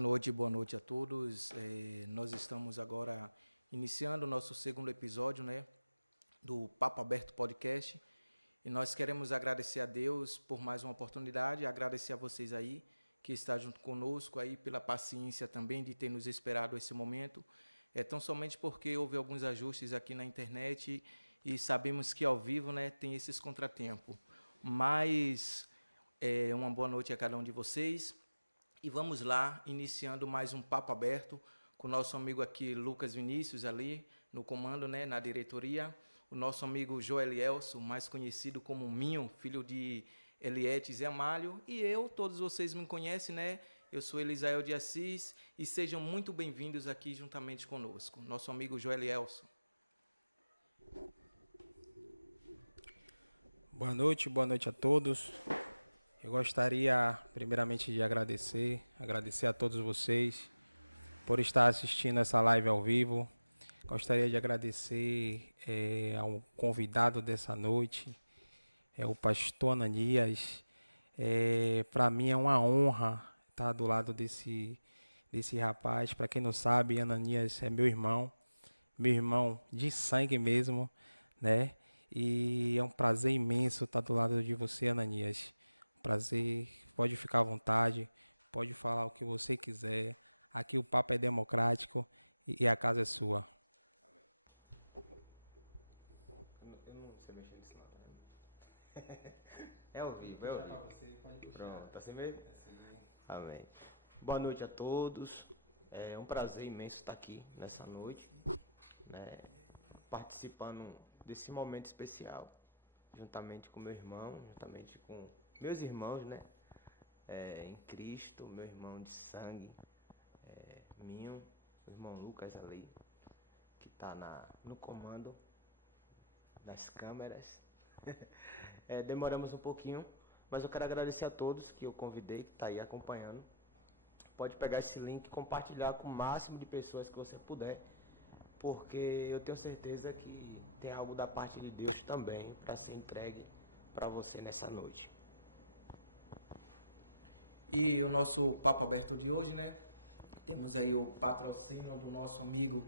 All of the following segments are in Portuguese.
Primeiramente, boa noite a todos. Nós estamos agora iniciando o nosso segundo episódio, né, do Papo Aberto Podcast. Nós queremos agradecer a Deus por mais uma oportunidade, agradecer a vocês aí que estavam conosco, aí pela paciência também de ter nos esperado esse momento. Principalmente porque de alguns ajustes aqui na internet e sabemos que ajudam com esses contratempos. Mas, uma boa noite a cada um de vocês. E vamos lá, iniciando mais um Papo Aberto, com o nosso amigo aqui, Lucas Vinícius, ali, no comando, na diretoria, o nosso amigo Zé Elielto, mais conhecido como Minho, filho de Elielto Zamalho, e outros vocês não conhecem, né? Eu sou o Zé Elielto, e sejam muito bem-vindos aqui juntamente conosco, nosso amigo Zé Elielto. Boa noite a todos. Eu gostaria, primeiramente, de agradecer a todos vocês por estar assistindo essa live ao vivo. Gostaria de agradecer o convidado dessa noite, o pastor Elias. Para mim é uma honra estar do lado desse rapaz. Para começar, Elias é meu irmão de sangue mesmo, né? E é um prazer imenso estar do lado de você, Elias. Pode ficar à vontade, pode falar o que você quiser, aqui o tempo democrático e aparecer. Eu não sei mexer nisso não, né? É ao vivo. Pronto, assim mesmo? Amém. Boa noite a todos, é um prazer imenso estar aqui nessa noite, né, participando desse momento especial, juntamente com meu irmão, juntamente com meus irmãos, né, em Cristo, meu irmão de sangue, Minho, o irmão Lucas ali, que está no comando das câmeras. Demoramos um pouquinho, mas eu quero agradecer a todos que eu convidei, que está aí acompanhando. Pode pegar esse link e compartilhar com o máximo de pessoas que você puder, porque eu tenho certeza que tem algo da parte de Deus também para ser entregue para você nessa noite. E o nosso Papo Aberto de hoje, né? Temos aí o patrocínio do nosso amigo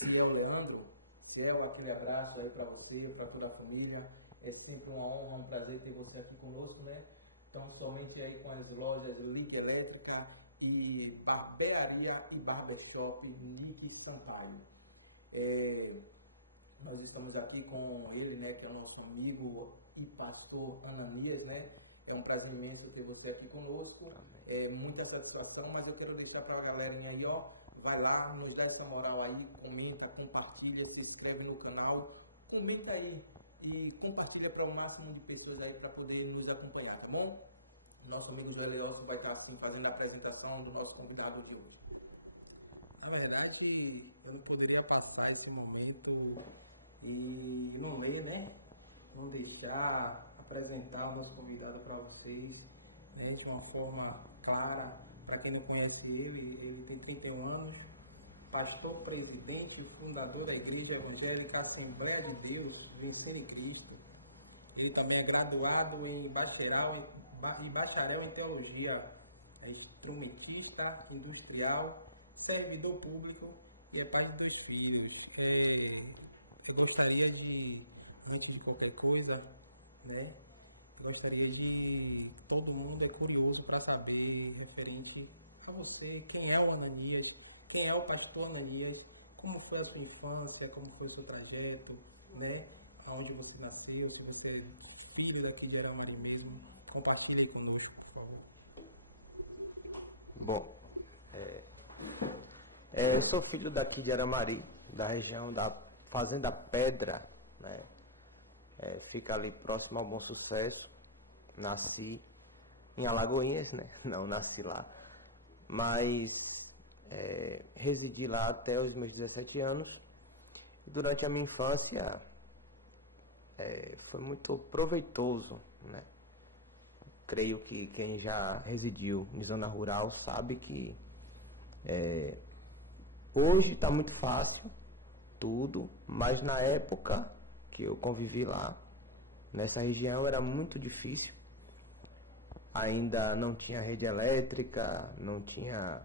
Fiel Leandro. Fiel, aquele abraço aí para você, para toda a família. É sempre uma honra, um prazer ter você aqui conosco, né? Então, somente aí com as lojas Liga Elétrica e Barbearia e Barbershop Nick Sampaio. Nós estamos aqui com ele, né? Que é o nosso amigo e pastor Ananias, né? É um prazer imenso ter você aqui conosco. É muita satisfação, mas eu quero deixar para a galerinha aí, ó. Vai lá, nos dá essa moral aí, comenta, compartilha, se inscreve no canal. Comenta aí e compartilha para o máximo de pessoas aí para poder nos acompanhar, tá bom? Nosso amigo Zé Elielto vai estar assim fazendo a apresentação do nosso convidado de hoje. Na verdade, eu não poderia passar esse momento e não ler, né? Não deixar apresentar o nosso convidado para vocês, né, de uma forma clara. Para quem não conhece ele tem 31 anos, pastor presidente e fundador da Igreja Evangélica Assembleia de Deus, Vencendo em Cristo. Ele também é graduado em bacharel em teologia, instrumentista industrial, servidor público e é pai de filhos. Eu gostaria de, antes de qualquer coisa, né, gostaria de todo mundo é curioso para saber, referente a você, quem é o Ananias, quem é o pastor Ananias, como foi a sua infância, como foi o seu trajeto, né, aonde você nasceu, se você é filho daqui de Aramari mesmo. Compartilhe conosco, por favor. Bom, eu sou filho daqui de Aramari, da região da Fazenda Pedra, né? Fica ali próximo ao Bom Sucesso. Nasci em Alagoinhas, né? Não nasci lá, mas residi lá até os meus 17 anos. Durante a minha infância foi muito proveitoso, né? Creio que quem já residiu em zona rural sabe que hoje está muito fácil tudo, mas na época que eu convivi lá, nessa região, era muito difícil. Ainda não tinha rede elétrica, não tinha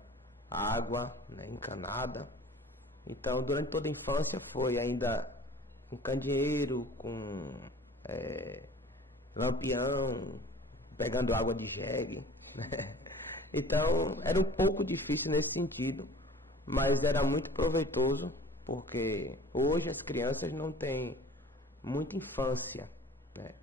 água, né, encanada. Então, durante toda a infância foi ainda com candeeiro, com lampião, pegando água de jegue, né? Então, era um pouco difícil nesse sentido, mas era muito proveitoso, porque hoje as crianças não têm muita infância, né?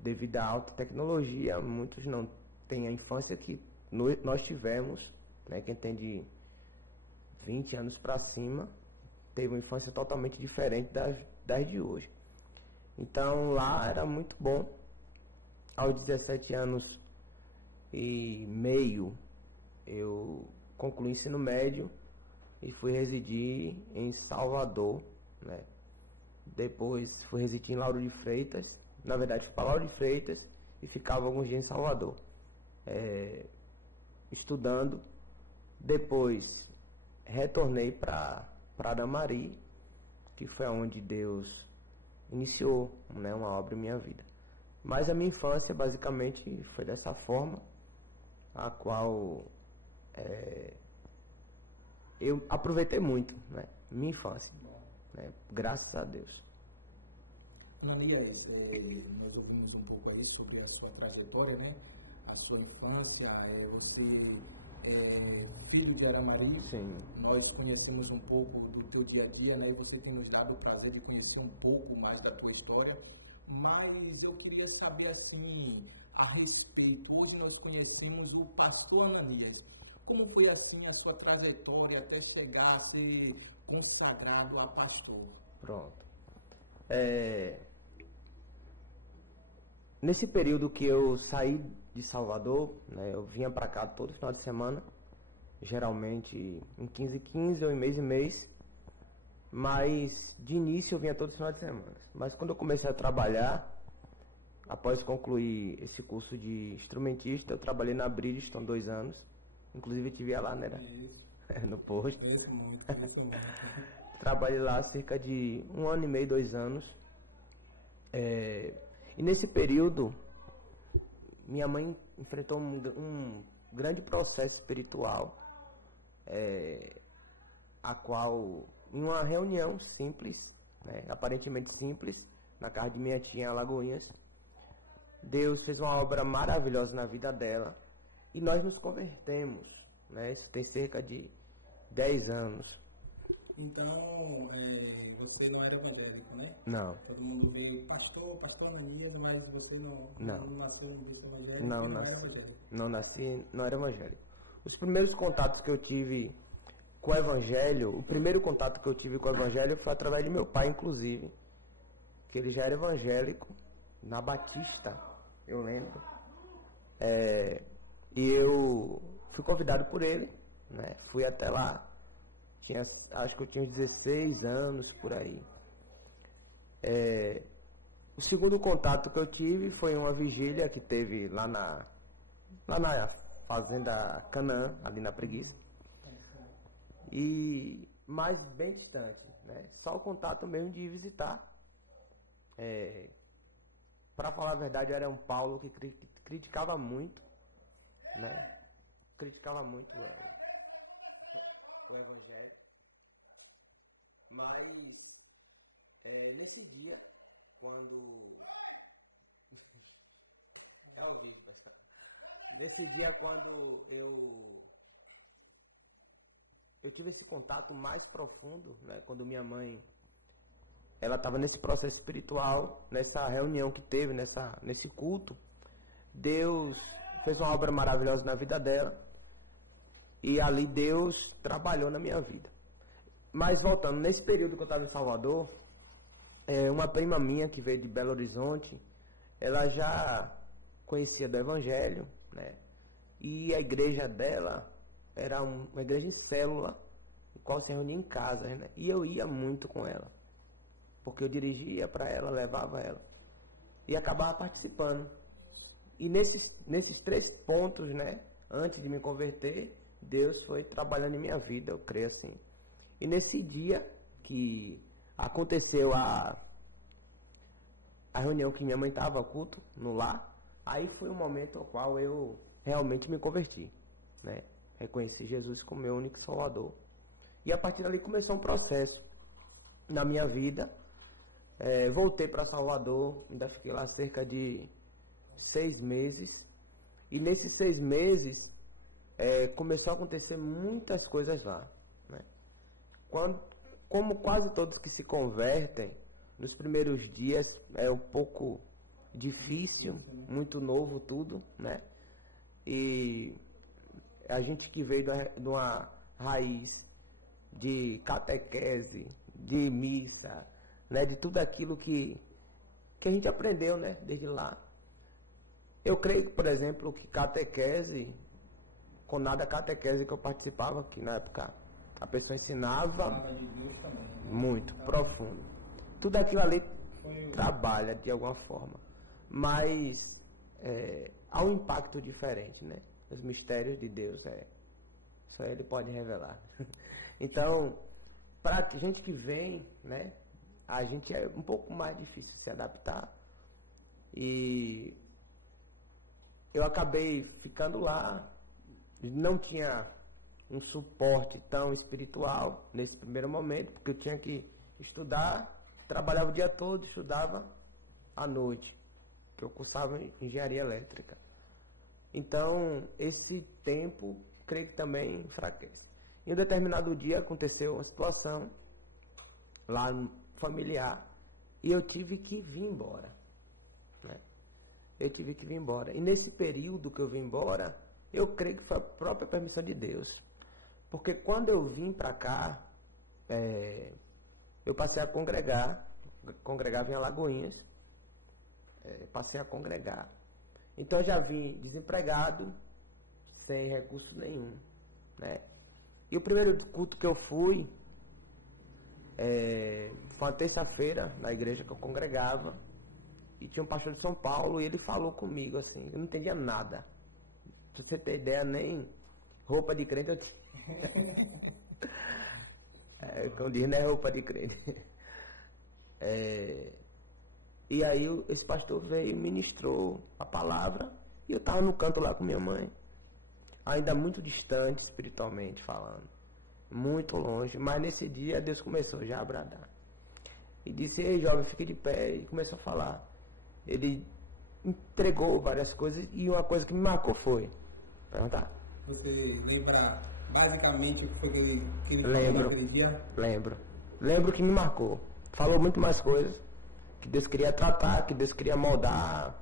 Devido à alta tecnologia, muitos não têm a infância que nós tivemos, né? Quem tem de 20 anos para cima teve uma infância totalmente diferente das de hoje. Então lá era muito bom. Aos 17 anos e meio eu concluí o ensino médio e fui residir em Salvador, né? Depois fui residir em Lauro de Freitas. Na verdade fui para Lauro de Freitas e ficava alguns dias em Salvador, estudando. Depois retornei para Aramari, que foi onde Deus iniciou, né, uma obra em minha vida. Mas a minha infância basicamente foi dessa forma, a qual eu aproveitei muito, né, minha infância, né, graças a Deus. Não ia, nós ouvimos um pouco aí sobre a sua trajetória, né? A sua infância, filho de Aramari. Sim. Nós conhecemos um pouco do seu dia a dia, né? E você tem nos dado o prazer de conhecer um pouco mais da sua história. Mas eu queria saber, assim, a respeito. Hoje nós conhecemos o pastor Ananias. Como foi, assim, a sua trajetória até chegar a ser consagrado a pastor? Pronto. Nesse período que eu saí de Salvador, né, eu vinha para cá todo final de semana, geralmente em 15 ou em mês, mas de início eu vinha todo final de semana. Mas quando eu comecei a trabalhar, após concluir esse curso de instrumentista, eu trabalhei na Bridgestone 2 anos, inclusive eu estive lá, né, no posto. Trabalhei lá cerca de 1 ano e meio, 2 anos. E nesse período, minha mãe enfrentou um grande processo espiritual, a qual, em uma reunião simples, né, aparentemente simples, na casa de minha tia em Alagoinhas, Deus fez uma obra maravilhosa na vida dela e nós nos convertemos, né? Isso tem cerca de 10 anos. Então, você não era evangélico, né? Não. Todo mundo veio, passou Ananias, mas você não nasceu no berço evangélico? Não nasci, não era evangélico. Os primeiros contatos que eu tive com o evangelho, o primeiro contato que eu tive com o evangelho foi através de meu pai, inclusive, que ele já era evangélico, na Batista, eu lembro. E eu fui convidado por ele, né? Fui até lá. Acho que eu tinha uns 16 anos, por aí. O segundo contato que eu tive foi uma vigília que teve lá na fazenda Canaã, ali na Preguiça. E mais bem distante, né? Só o contato mesmo de visitar. Para falar a verdade, eu era um Paulo que criticava muito, né? Criticava muito o evangelho. Mas nesse dia, quando ao vivo, nesse dia quando eu tive esse contato mais profundo, né, quando minha mãe ela estava nesse processo espiritual, nessa reunião que teve, nesse culto, Deus fez uma obra maravilhosa na vida dela. E ali Deus trabalhou na minha vida. Mas voltando, nesse período que eu estava em Salvador, uma prima minha que veio de Belo Horizonte, ela já conhecia do Evangelho, né? E a igreja dela era uma igreja em célula, em qual se reunia em casa, né? E eu ia muito com ela, porque eu dirigia para ela, levava ela, e acabava participando. E nesses 3 pontos, né, antes de me converter, Deus foi trabalhando em minha vida, eu creio assim. E nesse dia que aconteceu a reunião que minha mãe estava, culto, no lar, aí foi o momento ao qual eu realmente me converti, né? reconheci Jesus como meu único Salvador. E a partir dali começou um processo na minha vida. Voltei para Salvador, ainda fiquei lá cerca de 6 meses. E nesses 6 meses começou a acontecer muitas coisas lá, né? Como quase todos que se convertem, nos primeiros dias é um pouco difícil, muito novo tudo, né? E a gente que veio de uma raiz de catequese, de missa, né? De tudo aquilo que a gente aprendeu, né? Desde lá. Eu creio, por exemplo, que catequese, com nada catequese que eu participava, que na época a pessoa ensinava muito, profundo. Tudo aquilo ali trabalha de alguma forma, mas há um impacto diferente, né? Os mistérios de Deus, só Ele pode revelar. Então, para a gente que vem, né? A gente é um pouco mais difícil se adaptar. E eu acabei ficando lá, não tinha um suporte tão espiritual nesse primeiro momento, porque eu tinha que estudar, trabalhava o dia todo, estudava à noite, que eu cursava engenharia elétrica. Então, esse tempo, creio que também enfraquece. Em um determinado dia aconteceu uma situação lá familiar e eu tive que vir embora, né? Eu tive que vir embora. E nesse período que eu vim embora, eu creio que foi a própria permissão de Deus. Porque quando eu vim para cá, eu passei a congregava em Alagoinhas, passei a congregar. Então eu já vim desempregado, sem recurso nenhum, né? E o primeiro culto que eu fui, foi uma terça-feira, na igreja que eu congregava, e tinha um pastor de São Paulo, e ele falou comigo assim, eu não entendia nada. Pra você ter ideia, nem roupa de crente eu tinha. Como diz, não é roupa de crente. E aí esse pastor veio e ministrou a palavra, e eu estava no canto lá com minha mãe, ainda muito distante espiritualmente falando, muito longe, mas nesse dia Deus começou já a bradar. E disse: ei, jovem, fique de pé. E começou a falar. Ele entregou várias coisas, e uma coisa que me marcou foi perguntar. Você lembra basicamente o que foi que ele falou naquele dia? Lembro que me marcou. Falou muito mais coisas que Deus queria tratar, que Deus queria moldar,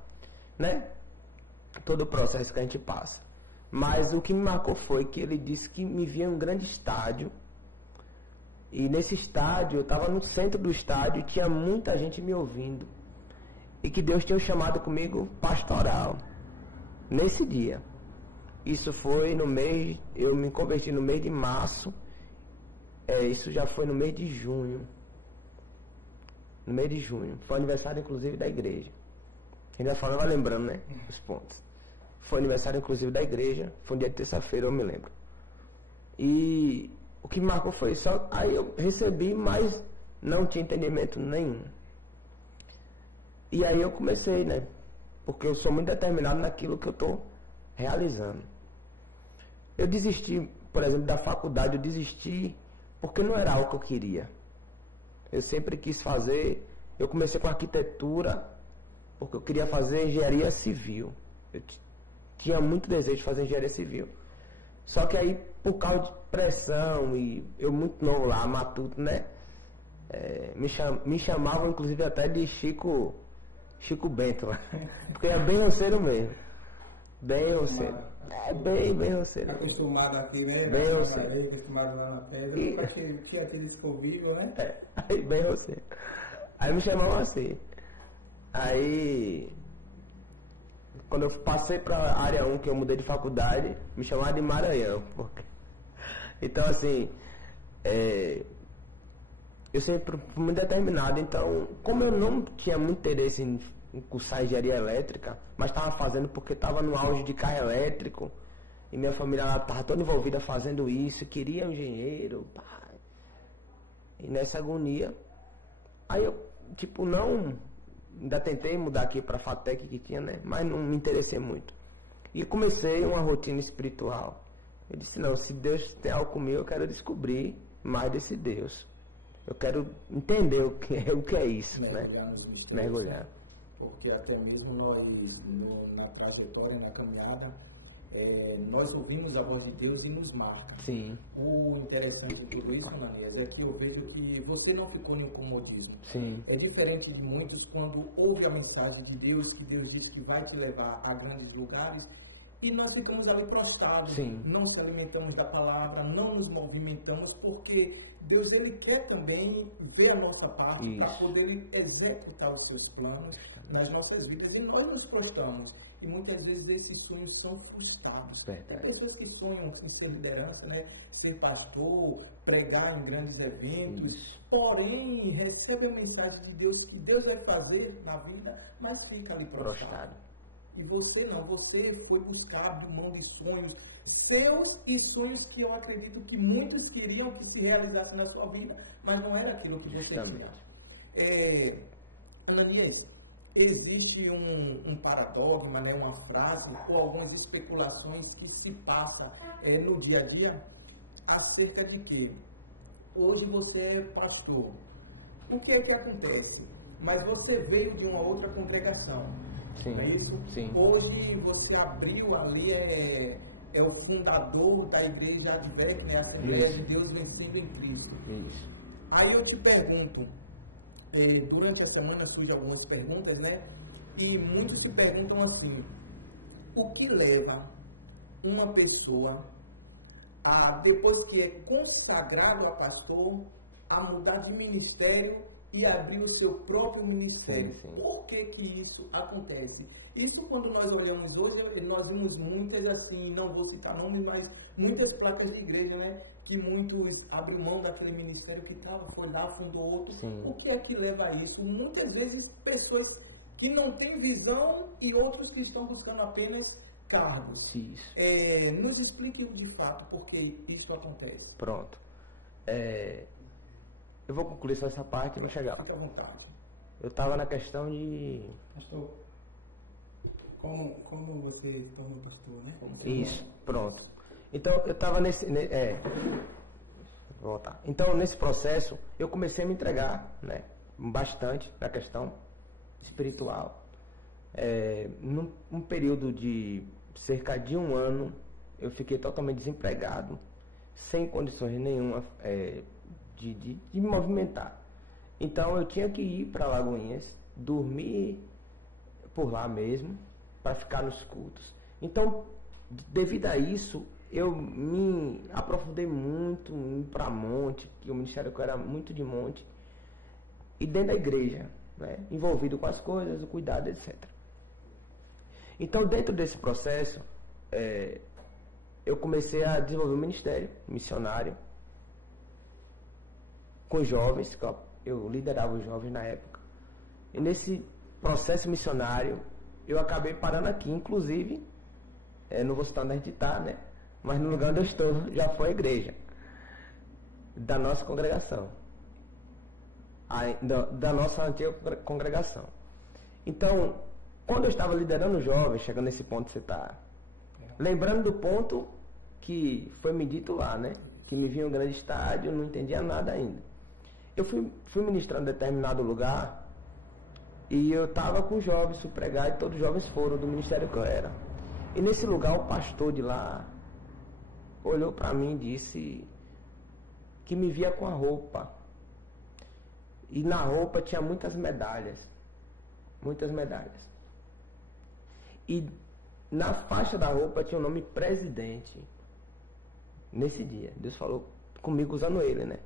né? Todo o processo que a gente passa. Mas o que me marcou foi que ele disse que me via em um grande estádio. E nesse estádio, eu estava no centro do estádio, e tinha muita gente me ouvindo. E que Deus tinha chamado comigo pastoral. Nesse dia. Isso foi no mês, eu me converti no mês de março. Isso já foi no mês de junho. No mês de junho. Foi aniversário, inclusive, da igreja. Ainda falava lembrando, né? Os pontos. Foi aniversário, inclusive, da igreja. Foi um dia de terça-feira, eu me lembro. E o que me marcou foi só. Aí eu recebi, mas não tinha entendimento nenhum. E aí eu comecei, né? Porque eu sou muito determinado naquilo que eu estou realizando. Eu desisti, por exemplo, da faculdade. Eu desisti porque não era algo que eu queria. Eu sempre quis fazer. Eu comecei com arquitetura porque eu queria fazer engenharia civil. Eu tinha muito desejo de fazer engenharia civil. Só que aí, por causa de pressão, e eu muito novo lá, matuto, né? Me chamavam, inclusive, até de Chico Bento lá. Porque é bem roceiro mesmo. Bem roceiro. Bem roceiro. Acostumado aqui, né? Bem roceiro. Acostumado lá na pedra. Tinha aquele escovilho, né? Aí, bem roceiro. Aí me chamavam assim. Aí, quando eu passei para a área 1, que eu mudei de faculdade, me chamavam de Maranhão. Então, assim, eu sempre fui muito determinado. Então, como eu não tinha muito interesse em cursar engenharia elétrica, mas estava fazendo porque estava no auge de carro elétrico, e minha família estava toda envolvida fazendo isso, queria um engenheiro, pá. E nessa agonia, aí eu, ainda tentei mudar aqui para a FATEC que tinha, né? Mas não me interessei muito. E comecei uma rotina espiritual. Eu disse, não, se Deus tem algo comigo, eu quero descobrir mais desse Deus. Eu quero entender o que é isso, mergulhar, né? Mergulhar. Porque até mesmo nós, na trajetória, na caminhada, nós ouvimos a voz de Deus e nos marca. Sim. O interessante de tudo isso, Ananias, é que eu vejo que você não ficou em incomodismo. Sim. É diferente de muitos quando ouve a mensagem de Deus, que Deus diz que vai te levar a grandes lugares, e nós ficamos ali prostrados, Sim. não se alimentamos da palavra, não nos movimentamos, porque Deus ele quer também ver a nossa parte para poder executar os seus planos nas nossas vidas, e nós nos frustramos. E muitas vezes esses sonhos são frustrados. Verdade. Pessoas que sonham em ser liderança, né? Ser pastor, pregar em grandes eventos, porém recebe a mensagem de Deus que Deus vai fazer na vida, mas fica ali prostrado. E você não, você foi buscar de mão de sonhos seus e sonhos que eu acredito que muitos queriam que se realizasse na sua vida, mas não era aquilo que você queria. Ananias, existe um paradigma, né, uma frase ou algumas especulações que se passa no dia a dia acerca de que hoje você é pastor. O que é que acontece? Mas você veio de uma outra congregação. Sim. Não é isso? Sim. Hoje você abriu ali, é o fundador da igreja advérbica, né, a Assembleia de Deus Vencido em Cristo. Isso. Aí eu te pergunto, durante a semana surgem algumas perguntas, né? E muitos se perguntam assim: o que leva uma pessoa a, depois que é consagrado a pastor, a mudar de ministério e abrir o seu próprio ministério? Sim. Por que isso acontece? Isso quando nós olhamos hoje, nós vimos muitas assim, não vou citar nomes, mas muitas placas de igreja, né? Que muitos abrem mão daquele ministério que foi lá, fundou outro. Sim. O que é que leva a isso? Muitas vezes pessoas que não têm visão e outros que estão buscando apenas cargos. Isso. Nos explique de fato por que isso acontece. Pronto. Eu vou concluir só essa parte e vou chegar lá. Fique à vontade. Eu estava na questão de... Pastor, como você tornou pastor, né? Isso, pronto. Então, eu estava nesse... Vou voltar. Então, nesse processo, eu comecei a me entregar, né, bastante na questão espiritual. Num período de cerca de 1 ano, eu fiquei totalmente desempregado, sem condições nenhuma de me movimentar. Então, eu tinha que ir para Lagoinhas, dormir por lá mesmo, para ficar nos cultos. Então, devido a isso, eu me aprofundei muito para monte, que o ministério era muito de monte, e dentro da igreja, né, envolvido com as coisas, o cuidado, etc. Então, dentro desse processo, eu comecei a desenvolver um ministério missionário com jovens, que eu liderava os jovens na época. E nesse processo missionário, eu acabei parando aqui, inclusive, não vou citar onde a gente está, né? Mas no lugar onde eu estou já foi a igreja da nossa congregação, da nossa antiga congregação. Então, quando eu estava liderando os jovens, chegando nesse ponto que você está, lembrando do ponto que foi me dito lá, né? Que me vinha um grande estádio, não entendia nada ainda. Eu fui ministrar em determinado lugar e eu estava com os jovens, fui pregar, e todos os jovens foram do ministério que eu era. E nesse lugar o pastor de lá olhou para mim e disse que me via com a roupa. E na roupa tinha muitas medalhas. Muitas medalhas. E na faixa da roupa tinha o nome presidente. Nesse dia, Deus falou comigo usando ele, né?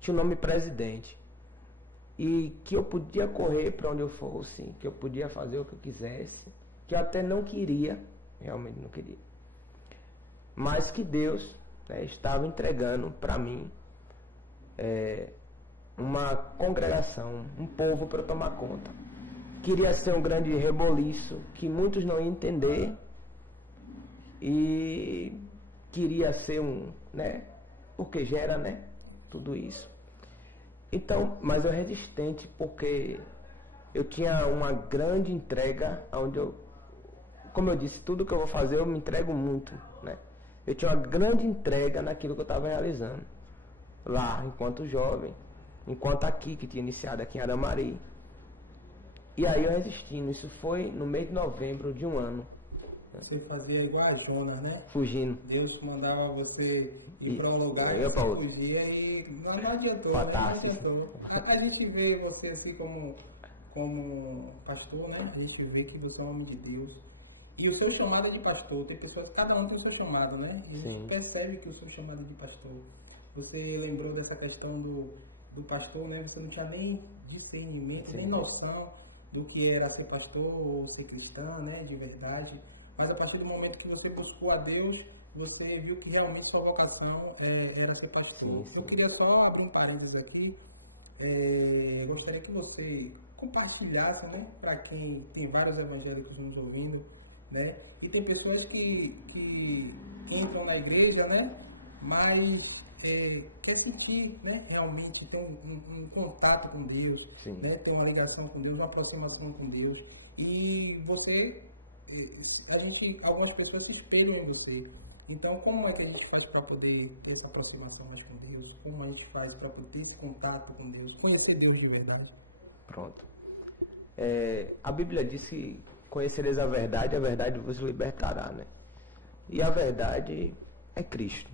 Tinha o nome presidente. E que eu podia correr para onde eu fosse, que eu podia fazer o que eu quisesse, que eu até não queria, realmente não queria. Mas que Deus, né, estava entregando para mim uma congregação, um povo para eu tomar conta. Queria ser um grande reboliço que muitos não iam entender, e queria ser né, porque gera, né, tudo isso. Então, mas eu resistente, porque eu tinha uma grande entrega, onde como eu disse, tudo que eu vou fazer eu me entrego muito, né? Eu tinha uma grande entrega naquilo que eu estava realizando. Lá, enquanto jovem. Enquanto aqui, que tinha iniciado aqui em Aramari. E aí eu resistindo. Isso foi no mês de novembro de um ano. Você fazia igual a Jonas, né? Fugindo. Deus mandava você ir para um lugar e você fugia e não adiantou, né? Não adiantou. A gente vê você assim como pastor, né? A gente vê que você é um homem de Deus. E o seu chamado é de pastor. Tem pessoas, cada um tem o seu chamado, né? E a gente percebe que o seu chamado é de pastor. Você lembrou dessa questão do pastor, né? Você não tinha nem discernimento, nem noção do que era ser pastor ou ser cristã, né? De verdade. Mas a partir do momento que você buscou a Deus, você viu que realmente sua vocação era ser pastor. Eu queria só abrir um parênteses aqui. Gostaria que você compartilhasse, né? Para quem tem vários evangélicos nos ouvindo, né? E tem pessoas que entram na igreja, né? Mas quer sentir, né? Realmente ter um contato com Deus, né? Ter uma ligação com Deus, uma aproximação com Deus. E você, algumas pessoas se espelham em você. Então, como é que a gente faz para poder ter essa aproximação mais com Deus? Como a gente faz para poder ter esse contato com Deus? Conhecer Deus de verdade? Pronto. A Bíblia diz que conhecereis a verdade vos libertará, né? E a verdade é Cristo.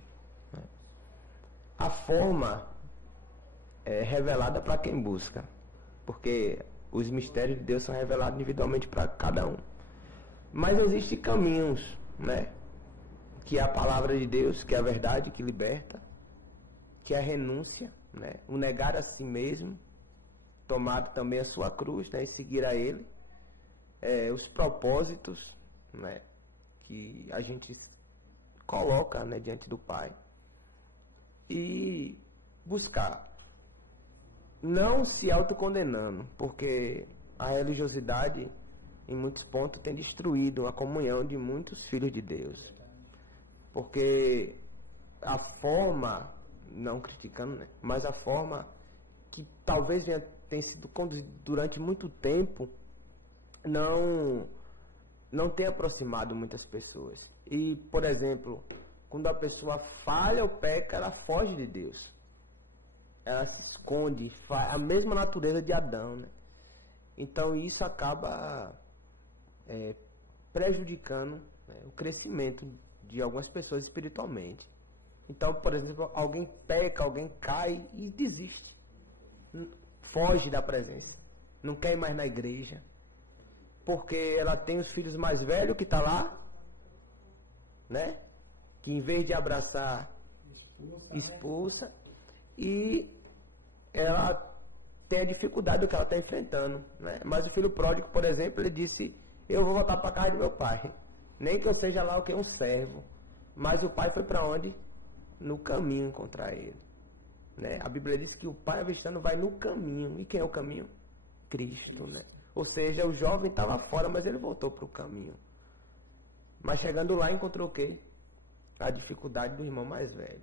Né? A forma é revelada para quem busca, porque os mistérios de Deus são revelados individualmente para cada um. Mas existem caminhos, né? Que é a palavra de Deus, que é a verdade que liberta, que é a renúncia, né? O negar a si mesmo, tomar também a sua cruz, né? E seguir a Ele. Os propósitos, né? Que a gente coloca, né? Diante do Pai. E buscar. Não se autocondenando, porque a religiosidade, em muitos pontos, tem destruído a comunhão de muitos filhos de Deus. Porque a forma, não criticando, né, mas a forma que talvez tenha sido conduzida durante muito tempo, não tem aproximado muitas pessoas. E, por exemplo, quando a pessoa falha ou peca, ela foge de Deus. Ela se esconde, a mesma natureza de Adão, né? Então isso acaba prejudicando, né, o crescimento de algumas pessoas espiritualmente. Então, por exemplo, alguém peca, alguém cai e desiste. Foge da presença. Não quer ir mais na igreja. Porque ela tem os filhos mais velhos que estão lá, né? Que em vez de abraçar, expulsa. Né? E ela tem a dificuldade do que ela está enfrentando, né? Mas o filho pródigo, por exemplo, ele disse: eu vou voltar para a casa de meu pai. Nem que eu seja lá um servo. Mas o pai foi para onde? No caminho encontrar ele. Né? A Bíblia diz que o pai avistando vai no caminho. E quem é o caminho? Cristo, né? Ou seja, o jovem estava fora, mas ele voltou para o caminho. Mas chegando lá, encontrou o quê? A dificuldade do irmão mais velho.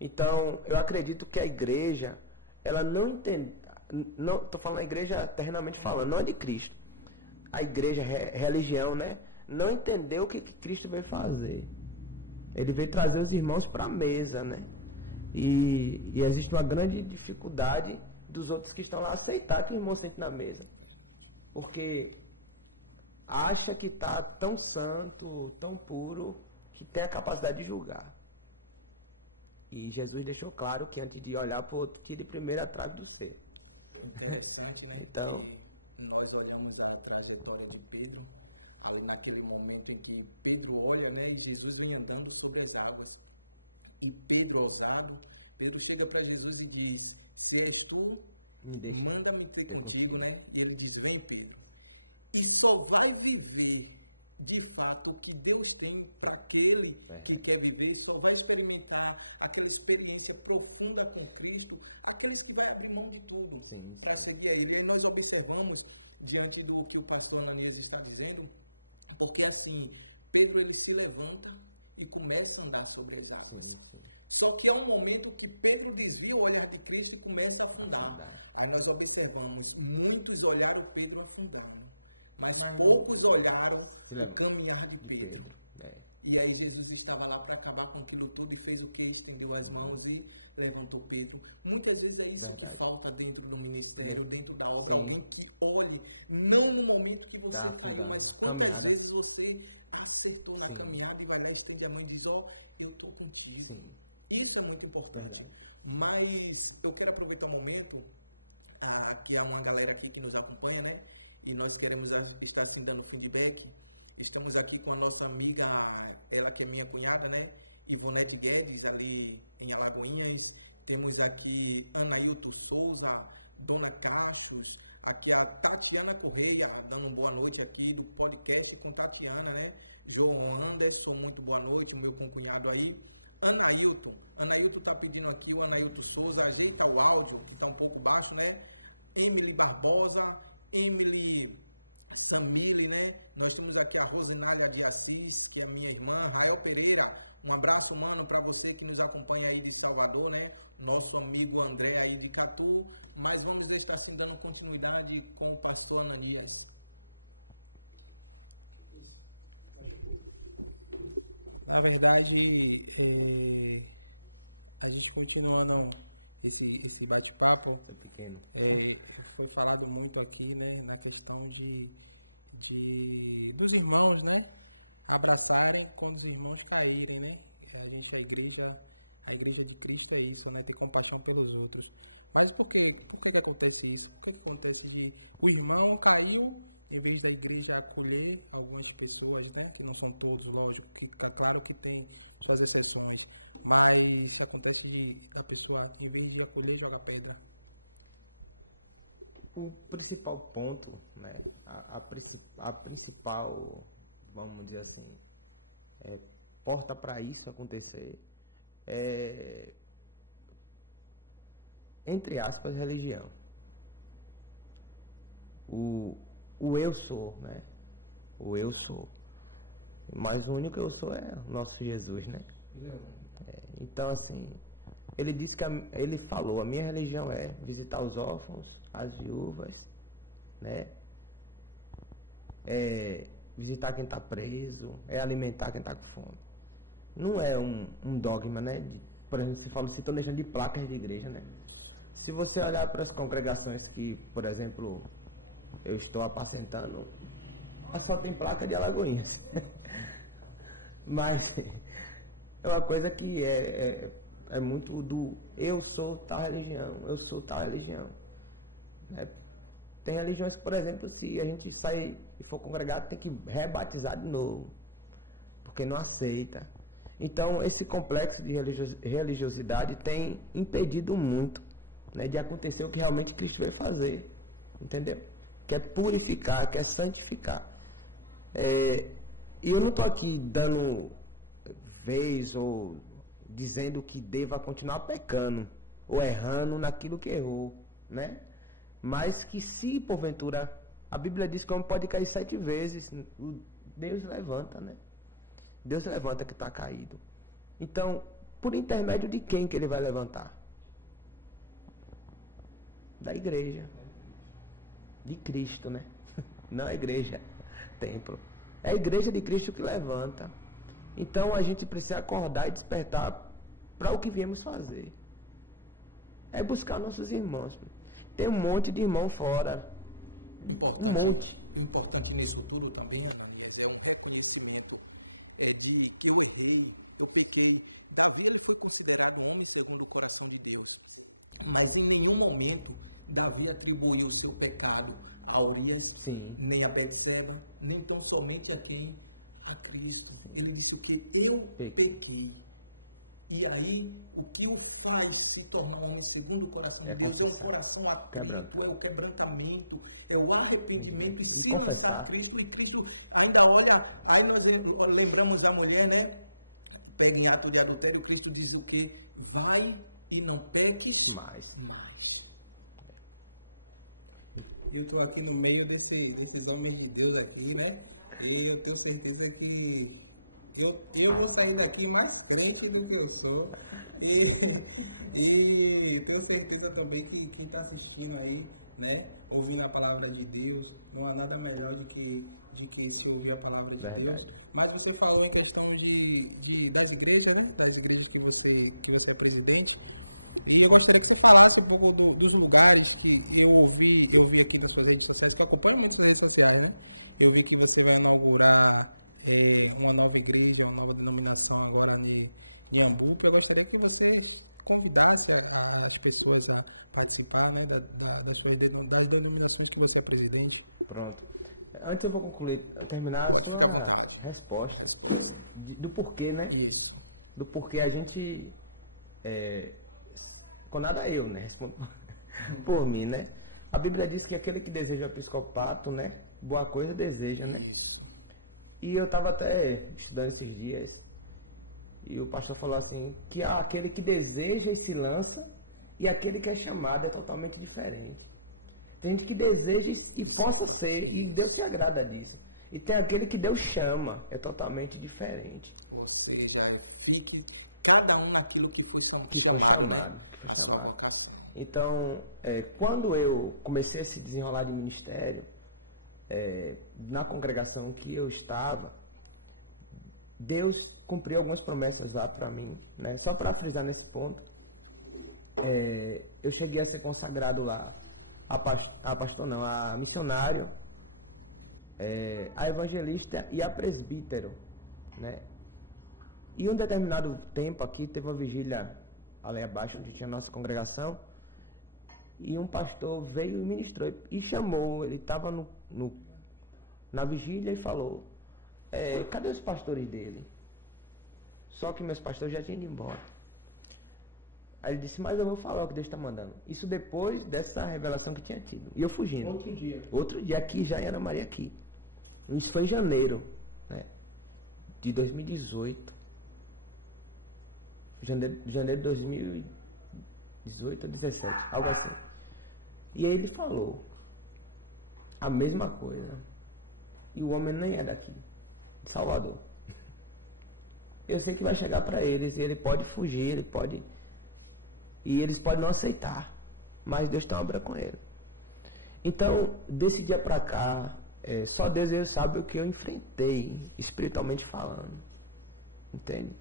Então, eu acredito que a igreja, ela não entende... Estou falando a igreja terrenamente falando, não é de Cristo. A igreja, religião, né? Não entendeu o que Cristo veio fazer. Ele veio trazer os irmãos para a mesa, né? E existe uma grande dificuldade dos outros que estão lá aceitar que o irmão sente na mesa. Porque acha que está tão santo, tão puro, que tem a capacidade de julgar. E Jesus deixou claro que antes de olhar para o outro, tire primeiro a trave do seu. Então... Nós olhamos a trajetória de Pedro, aí naquele momento que Pedro olha, né, e Jesus emendando sobre as águas. E Pedro, ousado, ele chega para Jesus e diz: se eu sou, me deixa ter contigo, né? E ele diz: vem aqui. E só vai viver, de fato, o que Deus tem para aquele que quer viver, só vai experimentar aquela experiência profunda com Cristo, aquele que vai abrir mão de tudo para seguir a Ele. Nós observamos, diante do que o pastor Ananias está dizendo, porque assim, Pedro ele se levanta e começa a andar sobre os águas. Só que é um momento que Pedro desvia o olhar de Cristo e começa a afundar. Aí nós observamos muitos olhares Pedro afundando, mas poucos olhares de Pedro. E aí Jesus estava lá para acabar com tudo e fez o que estendeu as mãos e perguntou o peito. Muitas vezes é isso que falta dentro do ministério, dentro da obra, que olhe, não no momento que você está caminhada. Você passou na caminhada da hora que ainda não diz, ó, eu estou contigo. Isso é muito importante. Mas eu quero aproveitar o momento que a galera aqui que nos acompanha, né? E nós queremos ficar assim dando feedback. Estamos aqui com a nossa amiga, ela tem minha cunhada, né? Ivonete Guedes, ali em Alagoinhas. Temos aqui Ana Lúcia Souza, Dona Tassi, aqui a Tatiana Correia, dando boa noite aqui, o podcast com Tatiana, né? João Anderson, muito boa noite, meu campeonato aí. Ana Lúcia está pedindo aqui, Ana Lúcia Souza, ajusta o áudio, que está um pouco baixo, né? Emily Barbosa, Emily Camille, né? Nós temos aqui a Rosinalha de Assis, que é minha irmã, Rael Pereira. Um abraço, mano, para você que nos acompanha aí de Salvador, né? Nosso amigo André ali de Tatu. Mas vamos ver se está dando continuidade com a sua mania. Na verdade, a gente continua esse bate-papo. É pequeno. Foi falado muito aqui, né? Na questão dos irmãos, né? Abraçaram como os irmãos caíram, né? A nossa igreja, a igreja de Cristo é isso, a nossa comparação pelo outro. Mas por que acontece isso? Por que acontece isso? O irmão caiu, e a igreja acolheu algumas pessoas, né? Que não são todos, que acabaram que tem coisas interessantes. Mas isso acontece que a pessoa que vem acolheu ela pega. O principal ponto, né? A principal, vamos dizer assim, porta para isso acontecer é, entre aspas, religião. O eu sou, né? O eu sou. Mas o único eu sou é o nosso Jesus, né? Então, assim, ele disse que ele falou, a minha religião é visitar os órfãos, as viúvas, né? Visitar quem está preso, alimentar quem está com fome. Não é um dogma, né? Por exemplo, se fala que estão deixando de placas de igreja, né? Se você olhar para as congregações que, por exemplo, eu estou apacentando, só tem placa de Alagoinhas. Mas é uma coisa que é muito do eu sou tal religião, eu sou tal religião. Tem religiões que, por exemplo, se a gente sair e for congregado, tem que rebatizar de novo, porque não aceita. Então, esse complexo de religiosidade tem impedido muito, né, de acontecer o que realmente Cristo veio fazer, entendeu? Que é purificar, que é santificar. E eu não estou aqui dando vez ou dizendo que deva continuar pecando ou errando naquilo que errou, né? Mas que se porventura, a Bíblia diz que o homem pode cair 7 vezes, Deus levanta, né? Deus levanta que está caído. Então, por intermédio de quem que ele vai levantar? Da igreja. De Cristo, né? Não a igreja, templo. É a igreja de Cristo que levanta. Então, a gente precisa acordar e despertar para o que viemos fazer. É buscar nossos irmãos. Tem um monte de irmão fora. Um monte. Importante nesse tudo também Davi foi considerado a única do coração de Deus. Mas em nenhum momento Davi atribuiu o seu pecado a Urias, nem a Betseba, nem tão somente assim a Cristo. Ele disse que eu pequei. E aí, o que o faz se tornar um segundo coração de Deus é o coração atento, é o quebrantamento, é o arrependimento e confessar. Ainda olha, aí nós lembramos da mulher, né? Terminar com o adultério, Cristo diz o quê? Vai e não peques mais. Eu estou aqui no meio desses homens de Deus aqui, né? Eu tenho certeza que eu vou sair aqui mais frente do que eu sou. E tenho certeza também que quem está assistindo aí, né, ouvindo a palavra de Deus, não há nada melhor do que ouvir a palavra de Deus. Mas você falou a questão das igrejas, né? Das igrejas que você é presidente. E eu gostaria que você falasse um pouco dos lugares que eu ouvi aqui no Período Social, que acompanha muito o IPPA, né? Eu vi que você vai inaugurar uma nova igreja, uma nova denominação agora no Hamburgo. Eu gostaria que você convidasse as pessoas a participar das denominações que você é presidente. Pronto. Antes eu vou terminar a sua resposta do porquê, né? Do porquê a gente, com nada eu, né? Respondo por mim, né? A Bíblia diz que aquele que deseja o episcopato, né? Boa coisa deseja, né? E eu estava até estudando esses dias e o pastor falou assim, que aquele que deseja e se lança e aquele que é chamado é totalmente diferente. Tem gente que deseja e possa ser, e Deus se agrada disso. E tem aquele que Deus chama, é totalmente diferente. Cada um aquilo que foi chamado. Então, quando eu comecei a se desenrolar de ministério, na congregação que eu estava, Deus cumpriu algumas promessas lá para mim, né? Só para frisar nesse ponto, eu cheguei a ser consagrado lá, a missionário, a evangelista e a presbítero, né? E um determinado tempo aqui teve uma vigília ali abaixo onde tinha a nossa congregação e um pastor veio e ministrou e chamou, ele estava na vigília e falou, cadê os pastores dele? Só que meus pastores já tinham ido embora. Aí ele disse, mas eu vou falar o que Deus está mandando. Isso depois dessa revelação que tinha tido. E eu fugindo. Outro dia aqui, já em Ana Maria aqui. Isso foi em janeiro, né, de 2018. Janeiro de 2018 ou 2017, algo assim. E aí ele falou a mesma coisa. E o homem nem é daqui, de Salvador. Eu sei que vai chegar para eles e ele pode fugir, e eles podem não aceitar, mas Deus tem uma obra com ele. Então, desse dia para cá, só Deus sabe o que eu enfrentei, espiritualmente falando. Entende?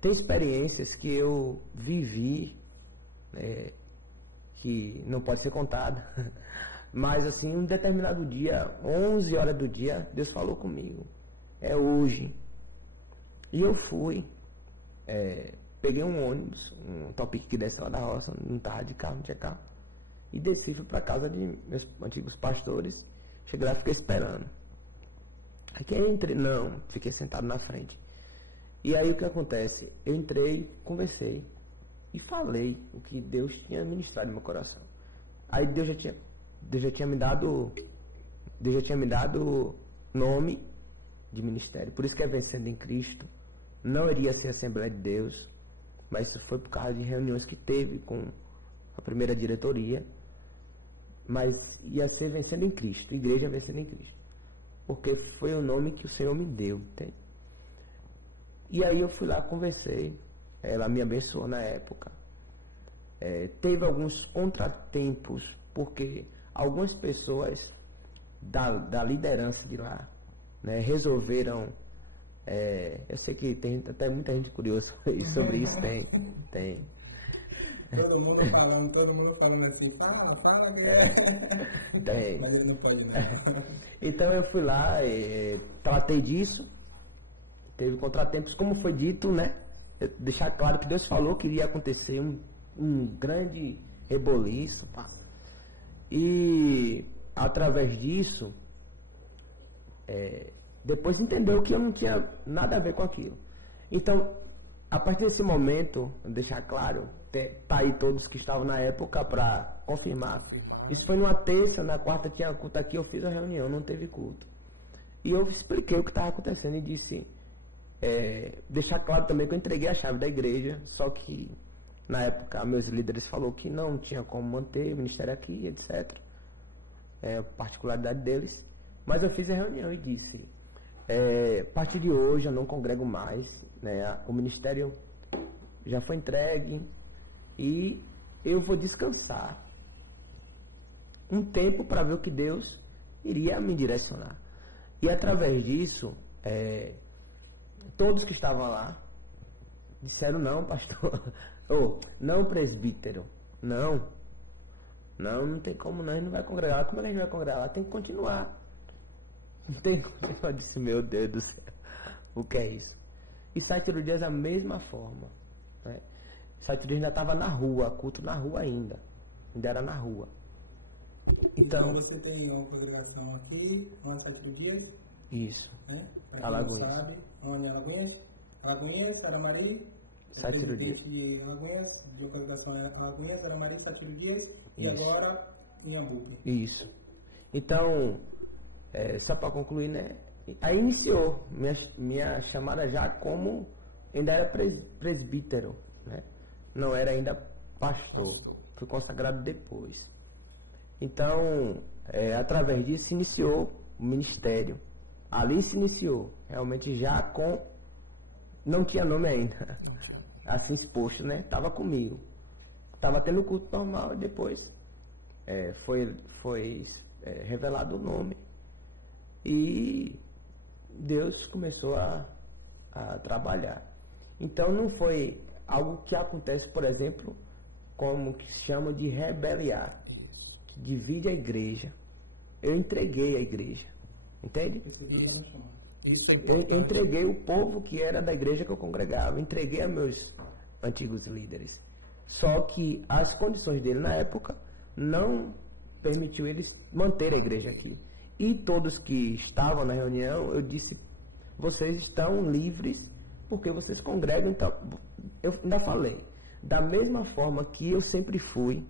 Tem experiências que eu vivi, que não pode ser contada, mas assim, um determinado dia, 11 horas do dia, Deus falou comigo. É hoje. E eu fui. Peguei um ônibus, um Topic que desce lá da roça, não estava de carro, não tinha carro. E desci, fui para casa de meus antigos pastores. Cheguei lá e fiquei esperando. Aí fiquei sentado na frente. E aí o que acontece? Eu entrei, conversei e falei o que Deus tinha ministrado no meu coração. Aí Deus já tinha me dado nome de ministério. Por isso que é Vencendo em Cristo. Não iria ser Assembleia de Deus, mas isso foi por causa de reuniões que teve com a primeira diretoria. Mas ia ser Vencendo em Cristo, Igreja Vencendo em Cristo. Porque foi o nome que o Senhor me deu, entende? E aí eu fui lá, conversei. Ela me abençoou na época. Teve alguns contratempos, porque algumas pessoas da liderança de lá, né, resolveram. Eu sei que tem até muita gente curiosa sobre isso. Tem. Todo mundo falando assim, fala. Tem. Então eu fui lá, tratei disso. Teve contratempos, como foi dito, né? Deixar claro que Deus falou que iria acontecer um grande reboliço, pá. E através disso, depois entendeu que eu não tinha nada a ver com aquilo. Então, a partir desse momento, deixar claro, tá aí todos que estavam na época para confirmar. Isso foi numa terça, na quarta tinha culto aqui, eu fiz a reunião, não teve culto. E eu expliquei o que estava acontecendo e disse, deixar claro também que eu entreguei a chave da igreja, só que na época meus líderes falaram que não tinha como manter o ministério aqui, etc. Particularidade deles. Mas eu fiz a reunião e disse, a partir de hoje eu não congrego mais, né? O ministério já foi entregue e eu vou descansar um tempo para ver o que Deus iria me direcionar. E através disso, todos que estavam lá disseram: não, pastor, não, presbítero, não tem como não, a gente não vai congregar. Como é que a gente vai congregar lá? Tem que continuar. Não tem como. Eu disse: meu Deus do céu, o que é isso? E 7 dias da mesma forma, né? 7 dias ainda estava na rua, culto na rua ainda era na rua. Então você tem uma congregação aqui, uma 7 dias? Isso, né? Alagoinhas. Onde é Alagoinhas? Alagoinhas, Caramari? 7 dias. De Alagoinhas, de uma congregação Alagoinhas, Caramari, 7 dias, e agora em Hamburgo. Isso. Então, só para concluir, né? Aí iniciou minha chamada já como, ainda era presbítero, né? Não era ainda pastor. Fui consagrado depois. Então, através disso se iniciou o ministério. Ali se iniciou, realmente já com... Não tinha nome ainda, assim exposto, né? Estava comigo. Estava tendo culto normal e depois foi revelado o nome. E Deus começou a trabalhar. Então não foi algo que acontece, por exemplo, como que se chama de rebeliar, que divide a igreja. Eu entreguei a igreja, entende? Eu entreguei o povo que era da igreja que eu congregava, entreguei a meus antigos líderes. Só que as condições dele na época não permitiu eles manter a igreja aqui. E todos que estavam na reunião, eu disse: vocês estão livres porque vocês congregam. Então, eu ainda falei, da mesma forma que eu sempre fui,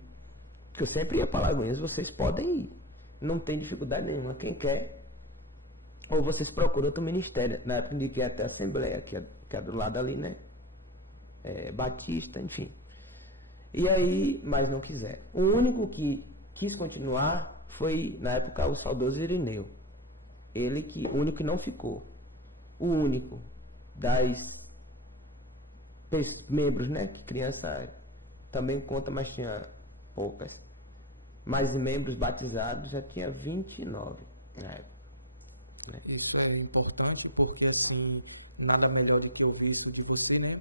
que eu sempre ia para Alagoinhas, vocês podem ir. Não tem dificuldade nenhuma. Quem quer, ou vocês procuram outro ministério. Na época indiquei até a Assembleia, que é do lado ali, né? Batista, enfim. E aí, mas não quiser. O único que quis continuar foi, na época, o saudoso Irineu. O único que não ficou. O único das membros, né? Que criança também conta, mas tinha poucas. Mas membros batizados já tinha 29 na época. Né? Isso é importante porque assim, nada melhor do que ouvir isso de você, né?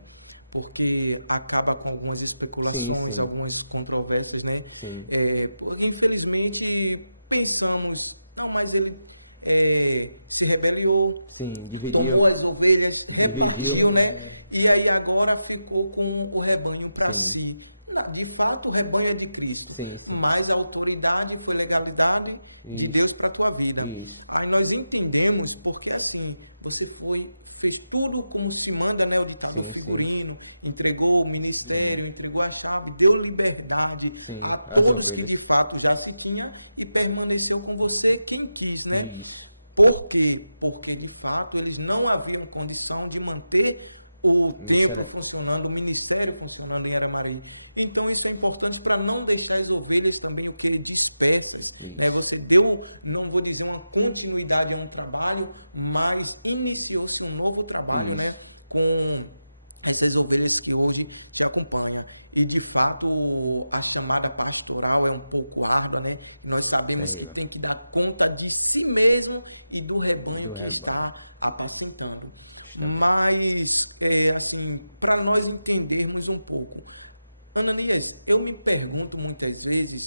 Porque acaba com algumas especulações, algumas controvérsias, né? Sim. Infelizmente pensamos, mas ele se rebeliou, sim, dividiu, as ovelhas, dividiu, né? E aí agora ficou com o rebanho para si. De fato, o rebanho é de Cristo. Sim. Mas a autoridade foi legalidade de Deus para a sua vida. Isso. Aí nós entendemos porque assim, você fez tudo como se manda, né? Entregou o ministério, entregou a chave, deu liberdade a as ovelhas. De fato já se tinha e permaneceu com você quem quis, né? Isso. Por quê? Porque de fato eles não haviam condição de manter o tempo funcionando, o ministério funcionando em Aramaí. Então isso é importante para não deixar as ovelhas também ser dispersas. Mas você deu, não vou dizer uma continuidade a um trabalho, mas iniciou-se um novo trabalho, né, com essas ovelhas que hoje se acompanham. E de fato a chamada pastoral é um pouco árdua, né? Nós sabemos que tem que dar conta de si mesmo e do rebanho que está apacentando. Mas assim, para nós entendermos um pouco, eu me pergunto muitas vezes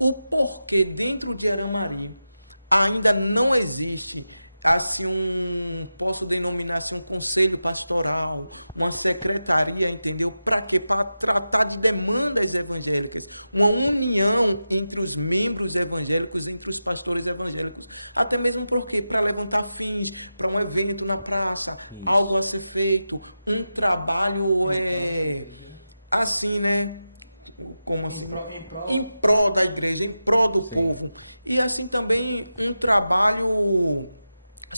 o porquê dentro de Aramaí ainda não existe assim, posso denominar assim, conselho pastoral, uma secretaria, entendeu? Para tratar de demandas evangélicas, uma união entre os membros evangélicos e os pastores evangélicos, até mesmo porque para levantar assim, para um evento na praça, algo a ser feito, um trabalho assim, né? Como em prol da igreja, em prol do povo. E assim também um trabalho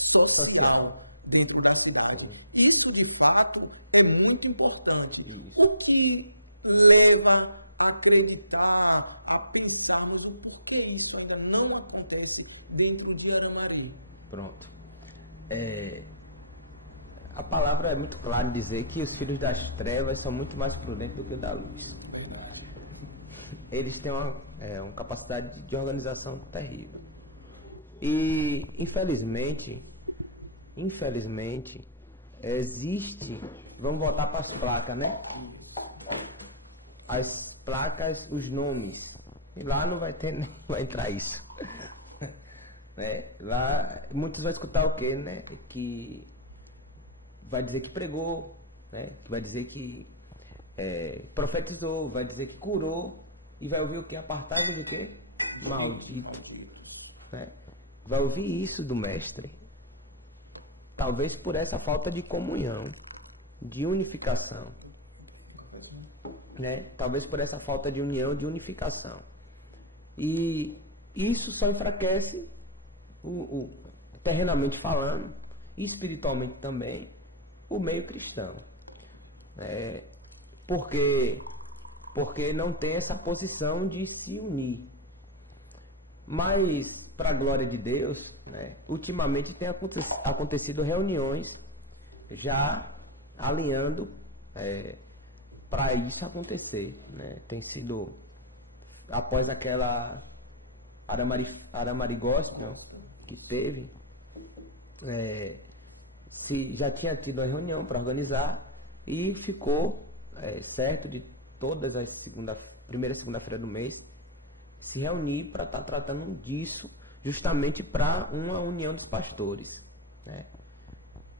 social dentro da cidade. Isso, de fato, é muito importante. O que leva a acreditar, a pensarmos o porquê isso ainda não acontece dentro de Aramaí? Pronto. a palavra é muito clara em dizer que os filhos das trevas são muito mais prudentes do que o da luz. Eles têm uma capacidade de organização terrível. E, infelizmente, existe... Vamos voltar para as placas, né? As placas, os nomes. E lá não vai entrar isso. Né? Lá, muitos vão escutar o quê, né? Que vai dizer que pregou, né? Que vai dizer que profetizou, vai dizer que curou, e vai ouvir o que? Apartado do que? Maldito. Né? Vai ouvir isso do mestre. Talvez por essa falta de comunhão, de unificação. Né? Talvez por essa falta de união, de unificação. E isso só enfraquece, terrenamente falando, e espiritualmente também, o meio cristão. Porque não tem essa posição de se unir. Mas, para a glória de Deus, né, ultimamente tem acontecido reuniões já alinhando para isso acontecer. Né? Tem sido, após aquela Aramari Gospel que teve, já tinha tido uma reunião para organizar e ficou certo de todas as primeira e segunda-feira do mês se reunir para estar tratando disso, justamente para uma união dos pastores, né?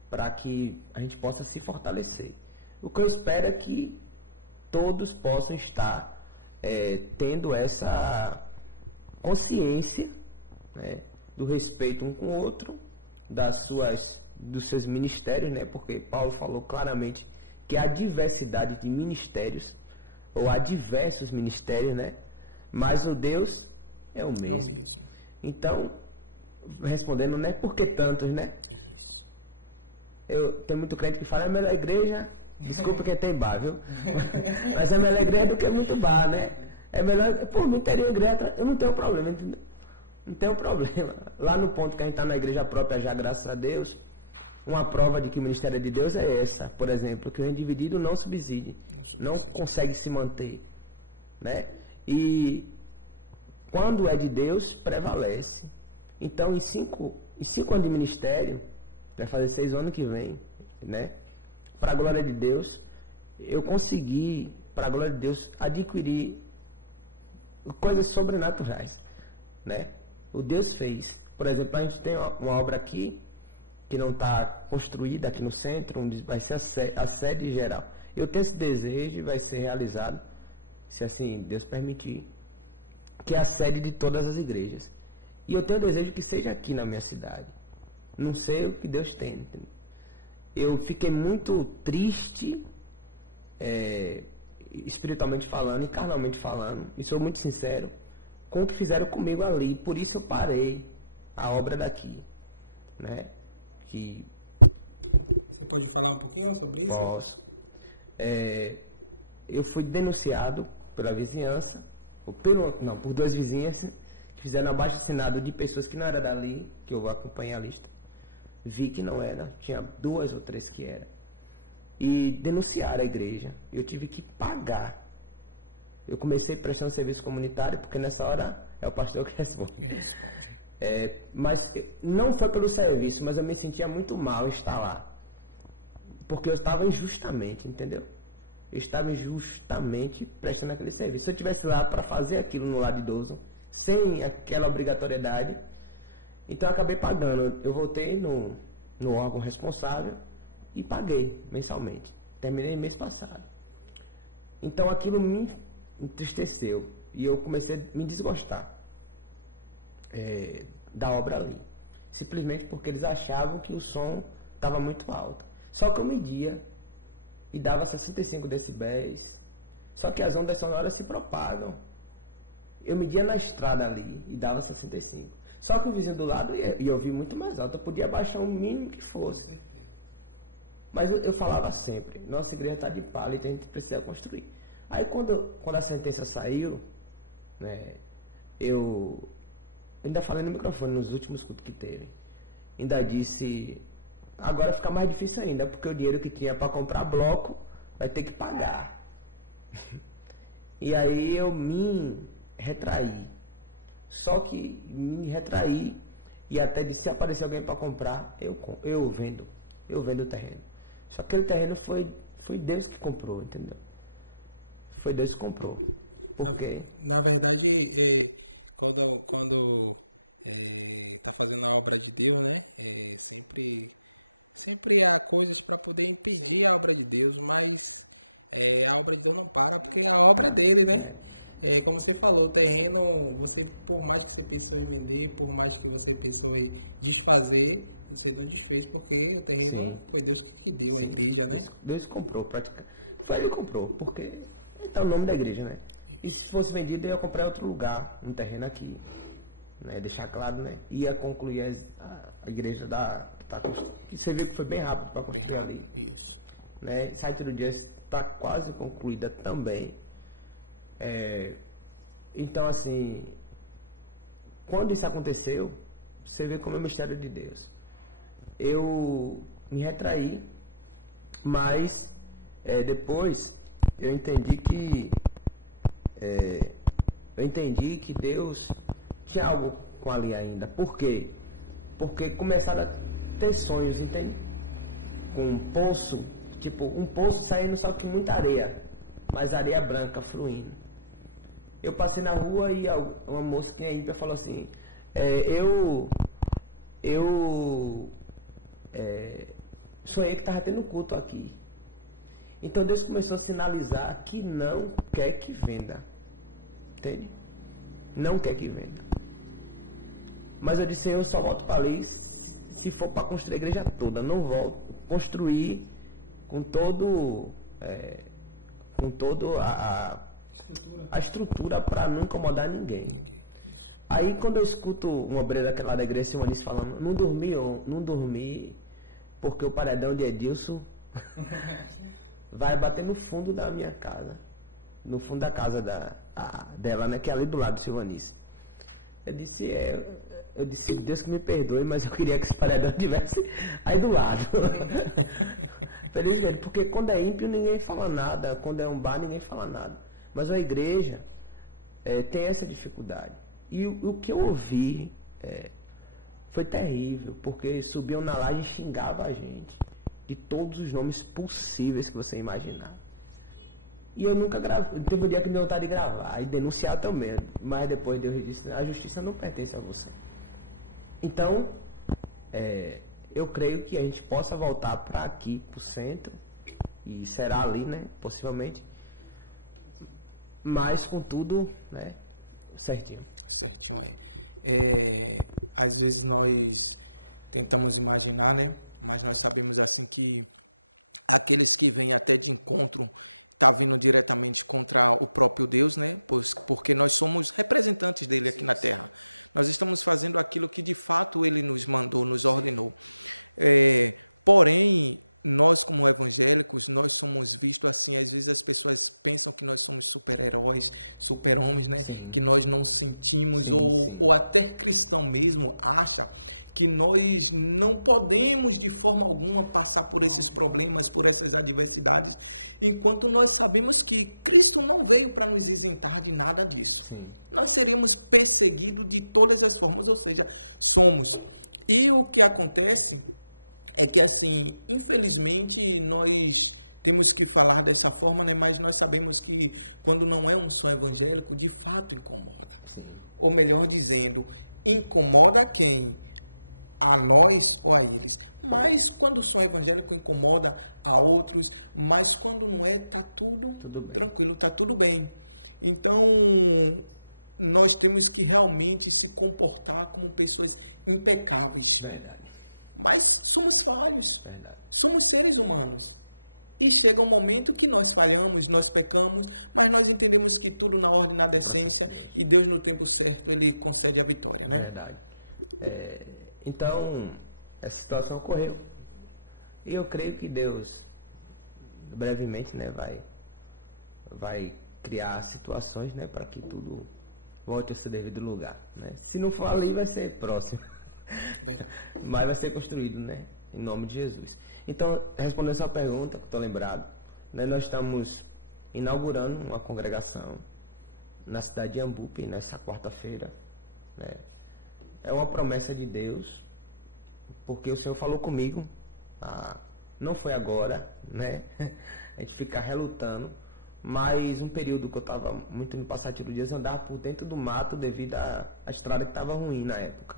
Para que a gente possa se fortalecer. O que eu espero é que todos possam estar tendo essa consciência, né, do respeito um com o outro, dos seus ministérios, né? Porque Paulo falou claramente que há diversidade de ministérios, ou há diversos ministérios, né? Mas o Deus é o mesmo. Então, respondendo, né? Por que tantos, né? Tem muito crente que fala, é melhor a igreja, desculpa quem tem bar, viu? Mas é melhor a igreja do que muito bar, né? É melhor, por mim teria igreja, eu não tenho problema, entendeu? Não tenho problema. Lá no ponto que a gente está na igreja própria já, graças a Deus, uma prova de que o ministério é de Deus é essa, por exemplo, que o indivíduo não subside, não consegue se manter, né? E quando é de Deus, prevalece. Então, em 5 anos de ministério, vai fazer 6 anos que vem, né? Para a glória de Deus, eu consegui, para a glória de Deus, adquirir coisas sobrenaturais, né? O Deus fez. Por exemplo, a gente tem uma obra aqui que não está construída aqui no centro, onde vai ser a sede geral. Eu tenho esse desejo e vai ser realizado, se assim Deus permitir, que é a sede de todas as igrejas. E eu tenho o desejo que seja aqui na minha cidade. Não sei o que Deus tem. Entendeu? Eu fiquei muito triste, espiritualmente falando e carnalmente falando, e sou muito sincero, com o que fizeram comigo ali. Por isso eu parei a obra daqui, né? Que você pode falar um pouquinho sobre isso? Posso. Eu fui denunciado pela vizinhança, por 2 vizinhas que fizeram abaixo-assinado de pessoas que não eram dali, que eu acompanhei a lista. Vi que não era, tinha 2 ou 3 que eram. E denunciaram a igreja. Eu tive que pagar. Eu comecei prestando serviço comunitário, porque nessa hora é o pastor que responde. Mas não foi pelo serviço, mas eu me sentia muito mal estar lá. Porque eu estava injustamente, entendeu? Eu estava injustamente prestando aquele serviço. Se eu estivesse lá para fazer aquilo no lar de idoso, sem aquela obrigatoriedade, então eu acabei pagando. Eu voltei no órgão responsável e paguei mensalmente. Terminei mês passado. Então aquilo me entristeceu e eu comecei a me desgostar da obra ali. Simplesmente porque eles achavam que o som estava muito alto. Só que eu media e dava 65 decibéis. Só que as ondas sonoras se propagam. Eu media na estrada ali e dava 65. Só que o vizinho do lado ia ouvir muito mais alto. Eu podia baixar o mínimo que fosse. Mas eu falava sempre, nossa igreja está de palha e a gente precisa construir. Aí quando a sentença saiu, né, eu ainda falei no microfone nos últimos cultos que teve. Ainda disse agora fica mais difícil ainda, porque o dinheiro que tinha para comprar bloco vai ter que pagar. E aí eu me retraí. Só que me retraí e até disse, se aparecer alguém para comprar, eu vendo o terreno. Só que aquele terreno foi Deus que comprou, entendeu? Foi Deus que comprou. Por quê? Na verdade, quando está fazendo a obra de Deus, né? Sempre há coisas para poder pedir a obra de Deus, mas a obra de Deus não para, porque a obra dele, né? Como você falou, o terreno, você, por mais que você precise ouvir, por mais que você precise desfazer, você Deus fez, porque sim. Sim. Deus comprou, praticamente. Foi ele que comprou, porque é o nome da igreja, né? E se fosse vendido, eu ia comprar em outro lugar, um terreno aqui. Né? Deixar claro, né? Ia concluir a igreja que você viu que foi bem rápido para construir ali. Né? Site do Dia está quase concluída também. Então, assim, quando isso aconteceu, você vê como é o mistério de Deus. Eu me retraí, mas depois eu entendi que Deus tinha algo com ali ainda. Por quê? Porque começaram a ter sonhos, entende? Com um poço, tipo um poço saindo só com muita areia, mas areia branca fluindo. Eu passei na rua e uma moça que tinha ímpia falou assim, sonhei que estava tendo culto aqui. Então Deus começou a sinalizar que não quer que venda. Entende? Não quer que venda. Mas eu disse, eu só volto para ali se for para construir a igreja toda. Não volto. Construir com todo a estrutura para não incomodar ninguém. Aí quando eu escuto uma obreira lá da igreja Simonice falando, não dormi porque o paredão de Edilson vai bater no fundo da minha casa, no fundo da casa dela, né, que é ali do lado do Silvanice. Eu disse, Deus que me perdoe, mas eu queria que esse paredão estivesse aí do lado. Feliz velho, porque quando é ímpio ninguém fala nada, quando é um bar ninguém fala nada. Mas a igreja tem essa dificuldade. E o que eu ouvi foi terrível, porque subiam na laje e xingavam a gente de todos os nomes possíveis que você imaginar. E eu nunca gravei. Teve um dia que me deu vontade de gravar e denunciar também. Mas depois Deus disse, a justiça não pertence a você. Então, eu creio que a gente possa voltar para aqui, para o centro, e será ali, né, possivelmente, mas com tudo, né, certinho. Às vezes nós tentamos imaginar, né, mas nós sabemos assim que aqueles que vêm até o encontro está vindo diretamente contra o próprio Deus, né, porque nós somos representantes dele aqui na terra. Nós estamos fazendo aquilo que de fato ele nos ordenou. Porém, nós como evangélicos, nós somos vistos que às vezes as pessoas pensam que nós somos super-heróis, que nós não sentimos, ou até que o cristianismo acha que nós não podemos de forma alguma passar por esses problemas, por essas adversidades, enquanto nós sabemos que Cristo não veio para nos isentar de nada disso. Sim. Nós seremos perseguidos de todas as formas, ou seja, como. E o que acontece é que, assim, infelizmente, nós temos que falar dessa forma, mas nós sabemos que quando não é um evangélico, de fato incomoda. Sim. Ou melhor dizendo, incomoda quem? A nós ou a gente. Mas quando o evangélico incomoda a outros, mas quando não é, está tudo bem. Está tudo bem. Então, nós temos que realmente se comportar como pessoas impecáveis. Verdade. Mas somos falhos. Verdade. Somos seres humanos. E chega um momento que nós falamos, nós pecamos, mas nós entendemos que tudo na ordem da decência e Deus no tempo certo ele concede a vitória. Né? Verdade. Então, essa situação ocorreu. E eu creio que Deus, brevemente, né, vai criar situações, né, para que tudo volte ao seu devido lugar, né? Se não for ali, vai ser próximo. Mas vai ser construído, né? em nome de Jesus. Então, respondendo essa pergunta, que eu estou lembrado, né, nós estamos inaugurando uma congregação na cidade de Iambupe, nessa quarta-feira, né? É uma promessa de Deus, porque o Senhor falou comigo, não foi agora, né? A gente fica relutando, mas um período que eu estava muito indo passar tiro dias, eu andava por dentro do mato devido à estrada que estava ruim na época.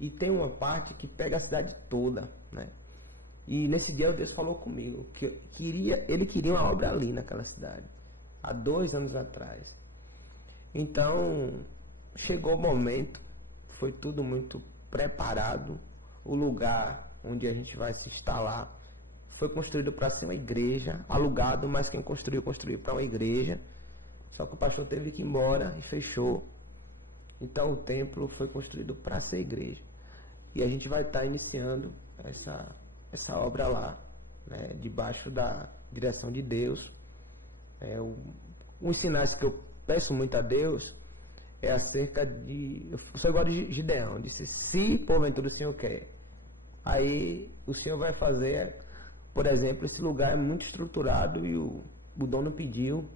E tem uma parte que pega a cidade toda, né? E nesse dia Deus falou comigo que ele queria uma obra ali naquela cidade, há 2 anos atrás. Então, chegou o momento, foi tudo muito preparado, o lugar onde a gente vai se instalar foi construído para ser uma igreja, alugado, mas quem construiu para uma igreja, só que o pastor teve que ir embora e fechou. Então o templo foi construído para ser igreja. E a gente vai estar iniciando essa obra lá, né, debaixo da direção de Deus. Um sinais que eu peço muito a Deus é acerca de... Eu sou igual de Gideão, disse, se porventura o Senhor quer, aí o Senhor vai fazer, por exemplo, esse lugar é muito estruturado e o dono pediu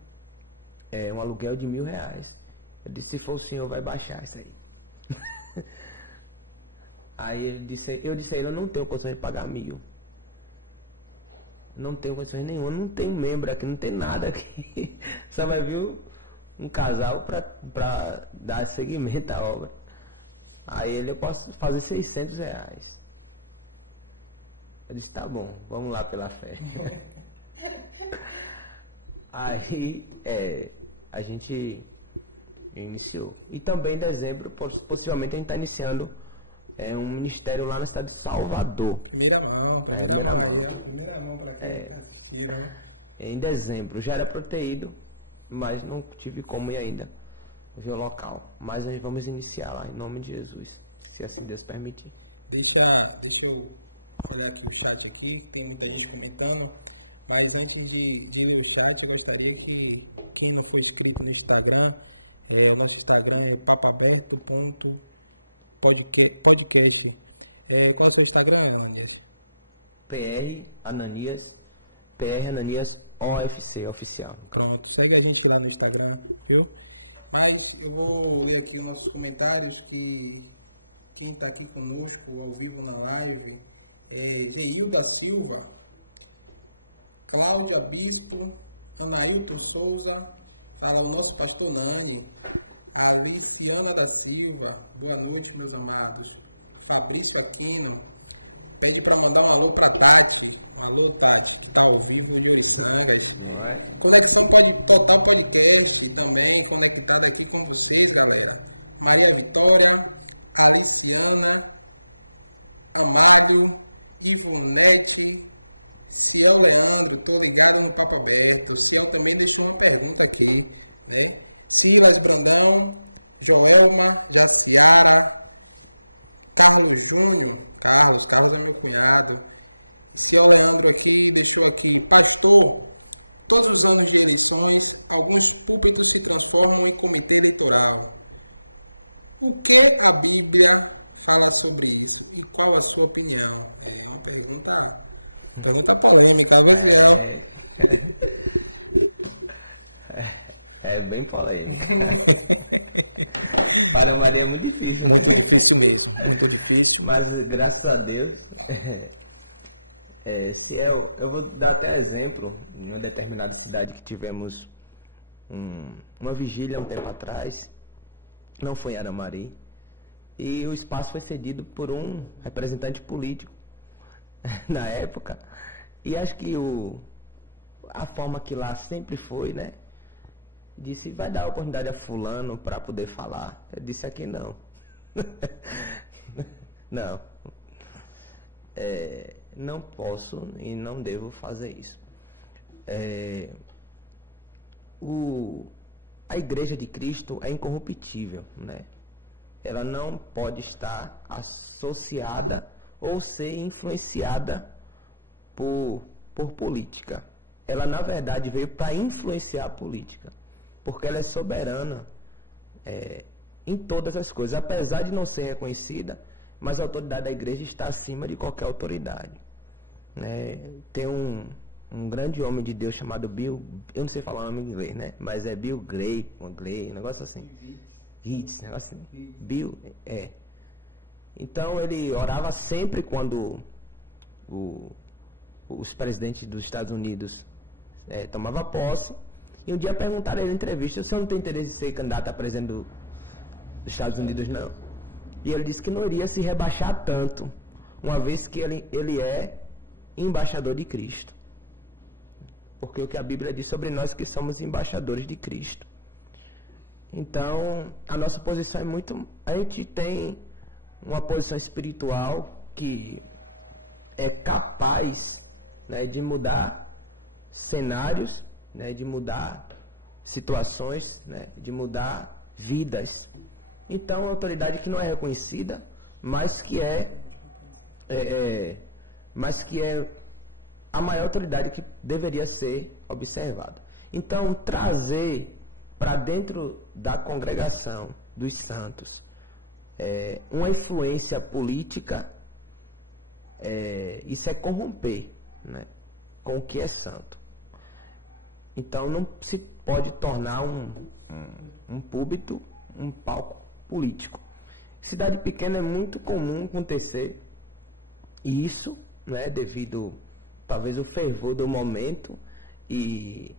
um aluguel de R$1.000. Eu disse, se for o Senhor, vai baixar isso aí. Aí eu disse a ele, eu não tenho condições de pagar 1.000. Não tenho condições nenhuma, não tem membro aqui, não tem nada aqui. Só vai vir um casal para dar seguimento à obra. Aí ele, eu posso fazer R$600. Eu disse, tá bom, vamos lá pela fé. Aí a gente iniciou. E também em dezembro, possivelmente a gente está iniciando um ministério lá na cidade de Salvador. Miramão. Em dezembro. Já era proteído, mas não tive como ir ainda ver o local. Mas nós vamos iniciar lá, em nome de Jesus, se assim Deus permitir. Deixa eu olhar aqui, tem muita gente comentando, mas antes de iniciar, eu gostaria que tenha sido inscrito no Instagram. Nosso Instagram é papaberto.podcast. Qual é o seu Instagram? PR Ananias OFC, oficial. Segue a gente lá no Instagram. Mas eu vou ler aqui nossos comentários, que quem está aqui conosco ao vivo na live Geilda Silva, Cláudia Bispo, Analito Souza, o nosso pastor Nando, a Luciana da Silva, boa noite, meus amados. Fabrício Aquino, pede para mandar um alô para Tati. Alô, Tati, está ao vivo, meu irmão. Como pode tocar podcast também, comentando aqui com vocês, galera. Maria Vitória, a Luciana, Amado, Ivo Messi, Fiel Leandro, estou ligado no Papo Aberto. Fiel também me tem uma pergunta aqui, né? Silvia Brandão, Joelma, Jaciara, Carlos Júnior, Carlos emocionado. Fiel Leandro aqui, deixou aqui, pastor, todos os anos de eleições, alguns públicos se transformam em comitê eleitoral. O que a Bíblia fala sobre isso? E qual é a sua opinião? É bem polêmico. Para a Maria é muito difícil, né? Mas graças a Deus, eu vou dar até exemplo, em uma determinada cidade que tivemos uma vigília um tempo atrás, não foi em Aramari, e o espaço foi cedido por um representante político na época, e acho que a forma que lá sempre foi, né? Disse, vai dar oportunidade a fulano para poder falar. Eu disse, aqui não. Não. Não posso e não devo fazer isso. A Igreja de Cristo é incorruptível, né? Ela não pode estar associada ou ser influenciada por política. Ela, na verdade, veio para influenciar a política, porque ela é soberana em todas as coisas, apesar de não ser reconhecida, mas a autoridade da igreja está acima de qualquer autoridade. né? Tem um grande homem de Deus chamado Bill, eu não sei falar o nome em inglês, né? Mas é Bill Gray, um negócio assim. Hits, negócio assim. Bill, Então ele orava sempre quando os presidentes dos Estados Unidos tomavam posse. E um dia perguntaram a ele em entrevista: você não tem interesse em ser candidato a presidente dos Estados Unidos, não? E ele disse que não iria se rebaixar tanto, uma vez que ele é embaixador de Cristo. Porque o que a Bíblia diz sobre nós é que somos embaixadores de Cristo. Então, a nossa posição é muito... A gente tem uma posição espiritual que é capaz, né, de mudar cenários, né, de mudar situações, né, de mudar vidas. Então, uma autoridade que não é reconhecida, mas que é a maior autoridade que deveria ser observada. Então, trazer para dentro da congregação dos santos uma influência política, isso é corromper, né, com o que é santo. Então, não se pode tornar um púlpito um palco político. Cidade pequena é muito comum acontecer isso, né, devido talvez o fervor do momento e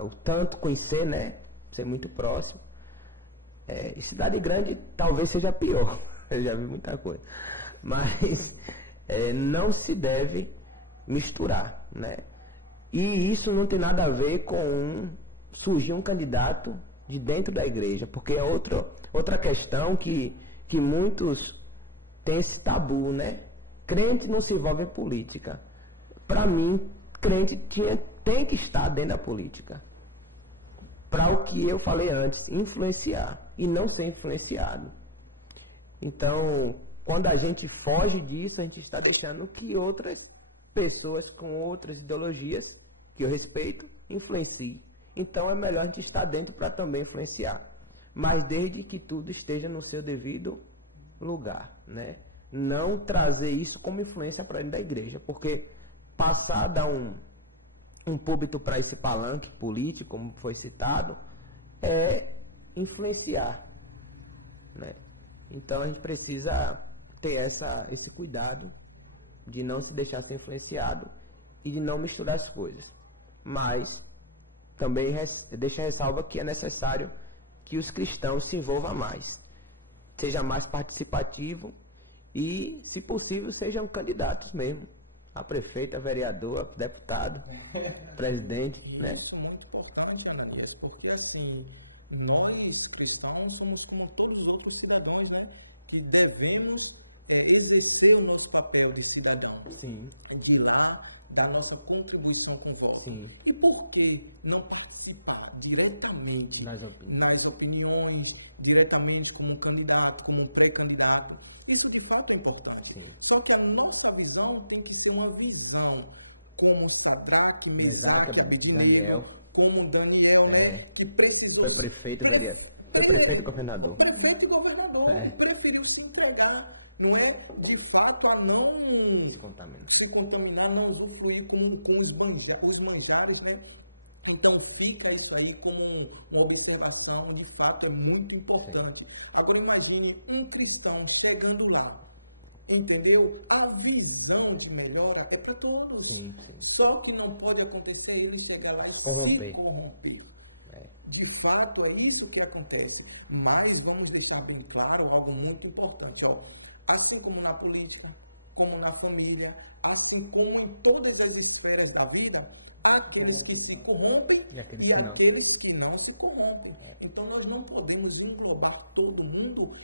o tanto conhecer, né, ser muito próximo. E cidade grande talvez seja pior, eu já vi muita coisa, mas não se deve misturar, né? E isso não tem nada a ver com surgir um candidato de dentro da igreja, porque é outra questão que muitos têm esse tabu, né? Crente não se envolve em política. Para mim, crente tem que estar dentro da política. Para o que eu falei antes, influenciar e não ser influenciado. Então, quando a gente foge disso, a gente está deixando que outras pessoas com outras ideologias, que eu respeito, influenciem. Então, é melhor a gente estar dentro para também influenciar. Mas desde que tudo esteja no seu devido lugar, né? Não trazer isso como influência para dentro da igreja, porque passar a dar um púlpito para esse palanque político, como foi citado, é influenciar, né? Então a gente precisa ter esse cuidado de não se deixar ser influenciado e de não misturar as coisas. Mas também deixa a ressalva que é necessário que os cristãos se envolvam mais, seja mais participativo e, se possível, sejam candidatos mesmo. A prefeito, a vereador, a deputado, presidente, né? Isso é muito importante, né? Porque assim, nós cristãos somos como todos os outros cidadãos, né? Que devemos exercer o nosso papel de cidadão. Sim. De lá, da nossa contribuição com o voto. Sim. E por que não participar diretamente nas opiniões, diretamente como candidato, como pré-candidato? Isso de fato é importante. Sim. Só que a nossa visão tem que ser uma visão como Sadraque, Mesaque, Daniel, como Daniel, que precisou... Foi prefeito, vereador. Foi prefeito e governador. Foi prefeito e governador, que preferiu se entregar, de fato, a não se contaminar, não usufruir com os manjares, né? Então, fica isso aí como uma observação, de fato, é muito importante. Sim. Agora, imagine um cristão chegando lá, entendeu? A visão de melhora é para todos. Sim. Só que não pode acontecer ele chegar lá e se corromper. De fato, é isso que acontece. Mas vamos deixar bem claro algo muito importante. Assim como na política, como na família, assim como em todas as esferas da vida, aqueles que se corrompem e aqueles que não se corrompem. Então nós não podemos englobar todo mundo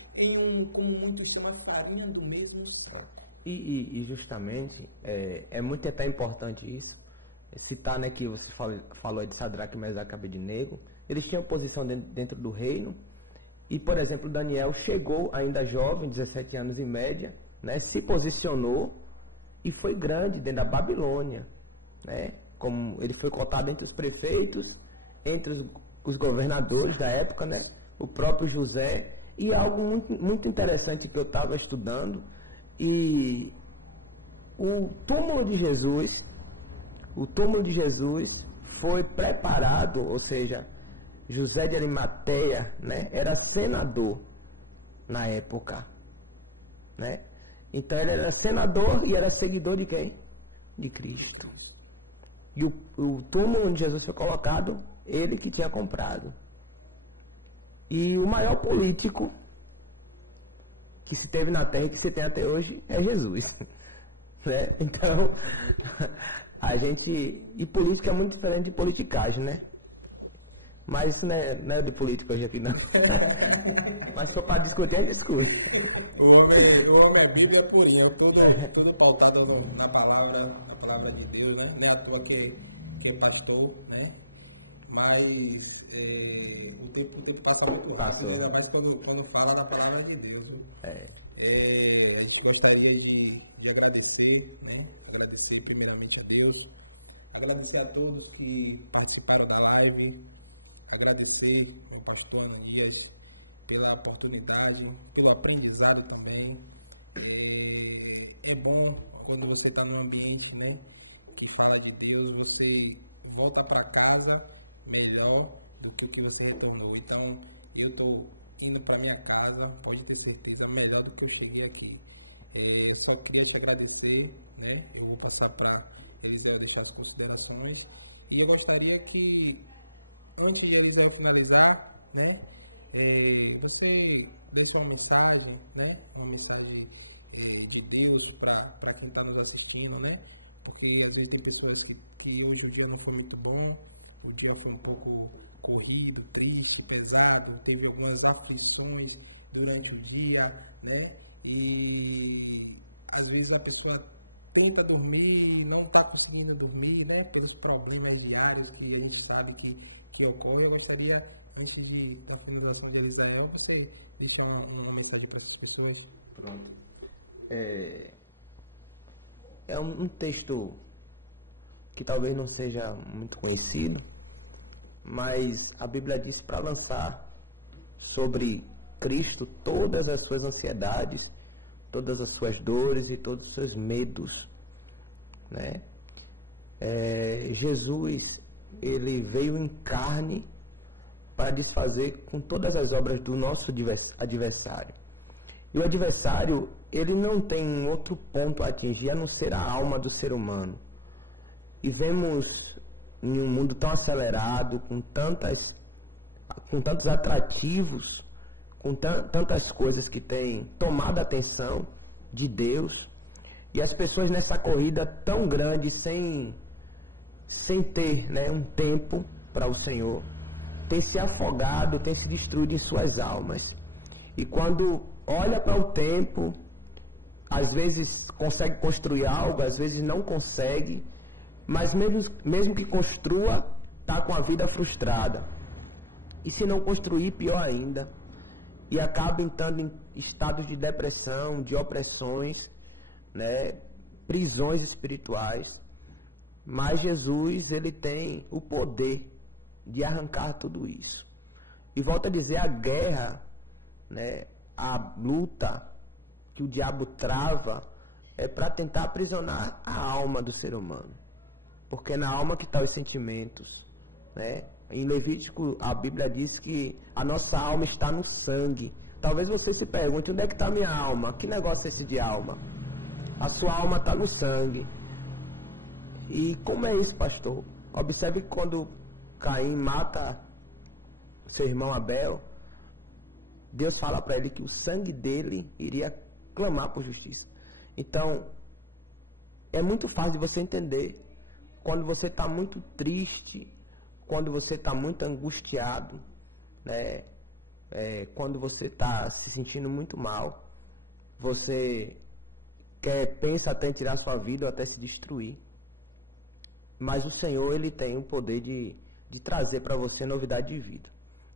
como muito chama farinha do mesmo. E justamente é muito até importante isso. Citar, né, que você falou de Sadraque, Mesaque e Abednego. Eles tinham posição dentro do reino. E, por exemplo, Daniel chegou ainda jovem, 17 anos em média, né, se posicionou e foi grande dentro da Babilônia, né? Como ele foi cotado entre os prefeitos, entre os governadores da época, né? O próprio José. E algo muito, muito interessante que eu estava estudando, e o túmulo de Jesus foi preparado, ou seja, José de Arimateia, né, era senador na época, né? Então ele era senador e era seguidor de quem? De Cristo. E o túmulo onde Jesus foi colocado, ele que tinha comprado. E o maior político que se teve na terra e que se tem até hoje é Jesus, né? Então, e política é muito diferente de politicagem, né? Mas isso não é de política hoje aqui, não. Mas se for para discutir, a gente discute. O homem é Bíblia por dentro, tudo pautado na palavra de Deus, né? Não é a tua que passou, né? Mas o tempo passa muito rápido, ainda mais quando fala na palavra de Deus. Né? Gostaria de agradecer, né? Agradecer primeiramente a Deus, agradecer a todos que participaram da live, agradecer ao pastor Ananias pela oportunidade, pelo aprendizado também. É bom quando você está num ambiente, né, que fala de Deus, você volta para casa melhor do que você retornou. Então, eu estou indo para a minha casa, onde você precisa, melhor do que eu cheguei aqui. Só queria te agradecer, né? Eu vou passar para eles as considerações. E eu gostaria que, antes de eu finalizar, né, você deixa uma mensagem, né, uma mensagem de Deus para quem está nos assistindo, né? Porque eu vejo pessoas que hoje o dia não foi muito bom, o dia foi um pouco corrido, triste, pesado, teve algumas aflições durante o dia, né? E às vezes a pessoa tenta dormir e não está conseguindo dormir, né? Por esse problema diário que ele sabe que ocorre. Eu gostaria, antes de continuar a conversa, você então uma mensagem para as pessoas. Pronto. É um texto que talvez não seja muito conhecido, mas a Bíblia diz para lançar sobre Cristo todas as suas ansiedades, todas as suas dores e todos os seus medos, né? Jesus, ele veio em carne para desfazer com todas as obras do nosso adversário. E o adversário, ele não tem outro ponto a atingir a não ser a alma do ser humano. E vemos em um mundo tão acelerado, com tantos atrativos, com tantas coisas que têm tomado a atenção de Deus, e as pessoas nessa corrida tão grande, sem ter, né, um tempo para o Senhor, têm se afogado, têm se destruído em suas almas. E quando olha para o tempo, às vezes consegue construir algo, às vezes não consegue, mas mesmo que construa, está com a vida frustrada. E se não construir, pior ainda. E acaba entrando em estados de depressão, de opressões, né, prisões espirituais. Mas Jesus, ele tem o poder de arrancar tudo isso. E volto a dizer, a guerra, né, a luta que o diabo trava é para tentar aprisionar a alma do ser humano. Porque é na alma que estão os sentimentos, né? Em Levítico, a Bíblia diz que a nossa alma está no sangue. Talvez você se pergunte, onde é que está a minha alma? Que negócio é esse de alma? A sua alma está no sangue. E como é isso, pastor? Observe que quando Caim mata seu irmão Abel, Deus fala para ele que o sangue dele iria clamar por justiça. Então, é muito fácil de você entender. Quando você está muito triste, quando você está muito angustiado, né? Quando você está se sentindo muito mal, você pensa até em tirar sua vida ou até se destruir. Mas o Senhor, ele tem o poder de trazer para você novidade de vida.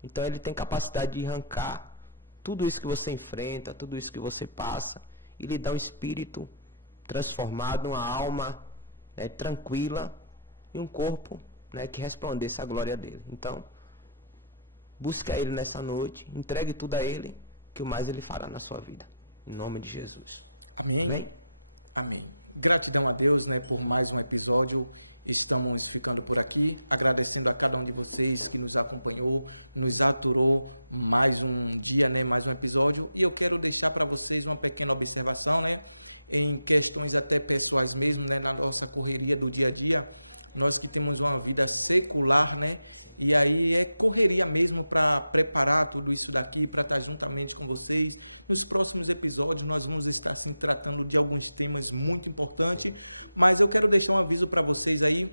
Então ele tem capacidade de arrancar tudo isso que você enfrenta, tudo isso que você passa, e lhe dá um espírito transformado, uma alma, né, tranquila, e um corpo, né, que resplandeça a glória dele. Então, busque a ele nessa noite, entregue tudo a ele, que o mais ele fará na sua vida. Em nome de Jesus. Amém? Amém. Gratidão a Deus, né, por mais um episódio. Estamos ficando por aqui, agradecendo a cada um de vocês que nos acompanhou, nos aturou mais um dia, mais um episódio. E eu quero deixar para vocês uma pequena observação, né? Em questões até pessoais mesmo, né, na nossa correria do dia a dia, nós que temos uma vida secular, né? E aí é correria mesmo para preparar tudo isso daqui, para estar juntamente com vocês. Nos próximos episódios nós vamos estar tratando de alguns temas muito importantes, mas eu quero deixar um aviso para vocês aí,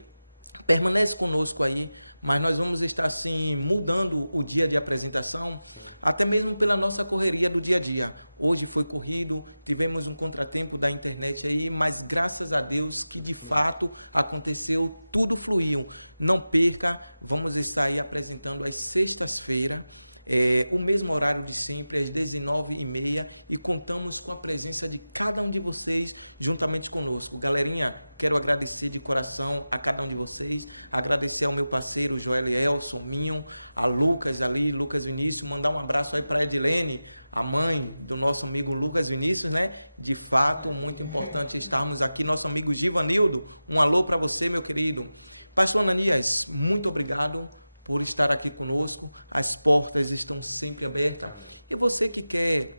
permanece conosco aí, mas nós vamos estar mudando o dia de apresentação, até mesmo pela nossa correria do dia a dia. Hoje foi corrido, tivemos um contratempo da internet aí, mas graças a Deus, de fato, aconteceu, tudo fluiu. Não perca, vamos estar aí apresentando às sexta-feira, o mesmo horário de sempre, desde 9h30, e contamos com a presença de cada um de vocês juntamente conosco. Galerinha, quero agradecer de coração a cada um de vocês, agradecer ao meu parceiro Joel, Soninho, a Lucas ali, Lucas Vinícius, mandar um abraço aí para a Edilene, a mãe do nosso amigo Lucas Vinícius, né? De fato, é muito importante estarmos aqui, nosso amigo Viva Nildo, um alô para você, meu querido. Pastor Nanias, muito obrigado por estar aqui conosco, as portas estão sempre abertas. E você que quer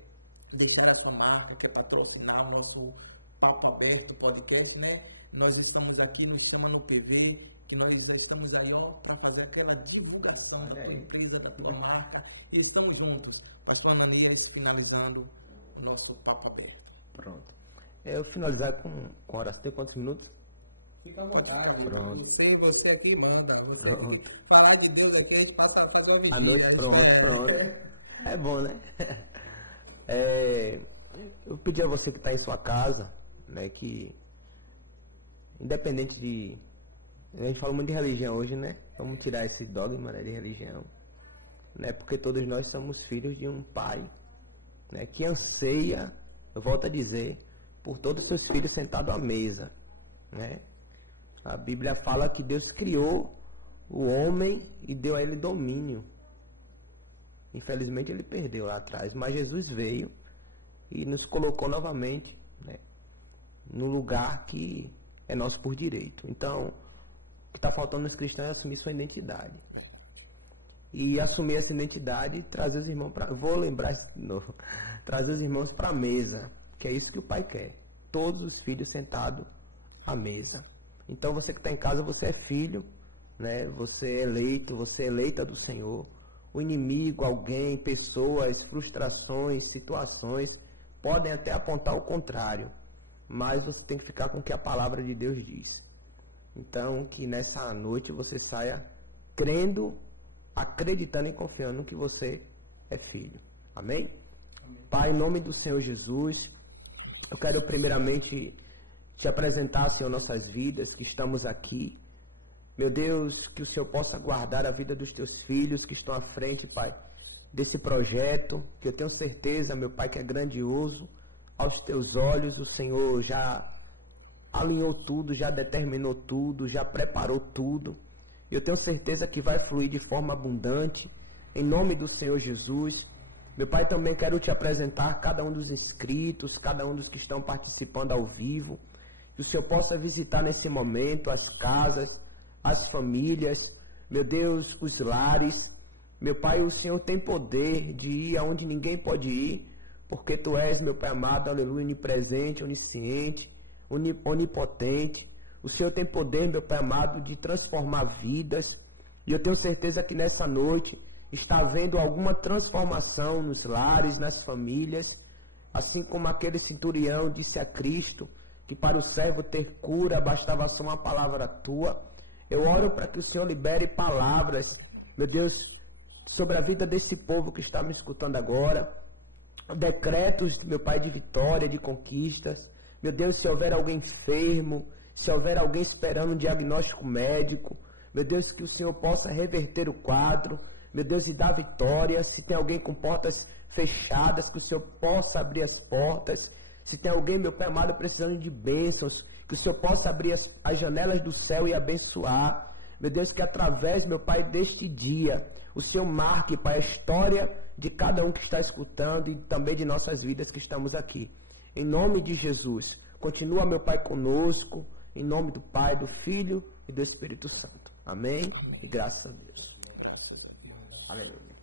deixar essa marca, quer patrocinar nosso Papo Aberto podcast, né? Nós estamos aqui no Semana TV, e nós estamos aí para fazer aquela divulgação da empresa, da sua marca, e estamos juntos. Estamos finalizando o nosso Papo Aberto. Pronto. Eu finalizar com oração. Tem quantos minutos? Fica à vontade. Pronto. Vai ser aqui, né? Pronto. Falar de Deus aqui, para fazer a noite, pronto. É bom, né? Eu pedi a você que está em sua casa, né, que independente de... A gente fala muito de religião hoje, né? Vamos tirar esse dogma, né, de religião, né? Porque todos nós somos filhos de um pai, né, que anseia, eu volto a dizer, por todos os seus filhos sentados à mesa, né? A Bíblia fala que Deus criou o homem e deu a ele domínio. Infelizmente ele perdeu lá atrás, mas Jesus veio e nos colocou novamente, né, no lugar que é nosso por direito. Então, o que está faltando nos cristãos é assumir sua identidade. E assumir essa identidade e trazer os irmãos para... Vou lembrar isso de novo. Trazer os irmãos para a mesa, que é isso que o Pai quer. Todos os filhos sentados à mesa. Então, você que está em casa, você é filho, né? Você é eleito, você é eleita do Senhor. O inimigo, alguém, pessoas, frustrações, situações, podem até apontar o contrário. Mas você tem que ficar com o que a palavra de Deus diz. Então, que nessa noite você saia crendo, acreditando e confiando que você é filho. Amém? Pai, em nome do Senhor Jesus, eu quero primeiramente te apresentar, Senhor, nossas vidas, que estamos aqui. Meu Deus, que o Senhor possa guardar a vida dos teus filhos que estão à frente, Pai, desse projeto, que eu tenho certeza, meu Pai, que é grandioso. Aos teus olhos, o Senhor já alinhou tudo, já determinou tudo, já preparou tudo. Eu tenho certeza que vai fluir de forma abundante, em nome do Senhor Jesus. Meu Pai, também quero te apresentar cada um dos inscritos, cada um dos que estão participando ao vivo. Que o Senhor possa visitar nesse momento as casas, as famílias, meu Deus, os lares. Meu Pai, o Senhor tem poder de ir aonde ninguém pode ir, porque Tu és, meu Pai amado, aleluia, onipresente, onisciente, onipotente. O Senhor tem poder, meu Pai amado, de transformar vidas. E eu tenho certeza que nessa noite está havendo alguma transformação nos lares, nas famílias, assim como aquele centurião disse a Cristo, que para o servo ter cura bastava só uma palavra Tua. Eu oro para que o Senhor libere palavras, meu Deus, sobre a vida desse povo que está me escutando agora. Decretos, meu Pai, de vitória, de conquistas. Meu Deus, se houver alguém enfermo, se houver alguém esperando um diagnóstico médico, meu Deus, que o Senhor possa reverter o quadro, meu Deus, e dar vitória. Se tem alguém com portas fechadas, que o Senhor possa abrir as portas. Se tem alguém, meu Pai amado, precisando de bênçãos, que o Senhor possa abrir as janelas do céu e abençoar. Meu Deus, que através, meu Pai, deste dia, o Senhor marque, Pai, a história de cada um que está escutando e também de nossas vidas que estamos aqui. Em nome de Jesus, Continua, meu Pai, conosco, em nome do Pai, do Filho e do Espírito Santo. Amém? E graças a Deus. Aleluia.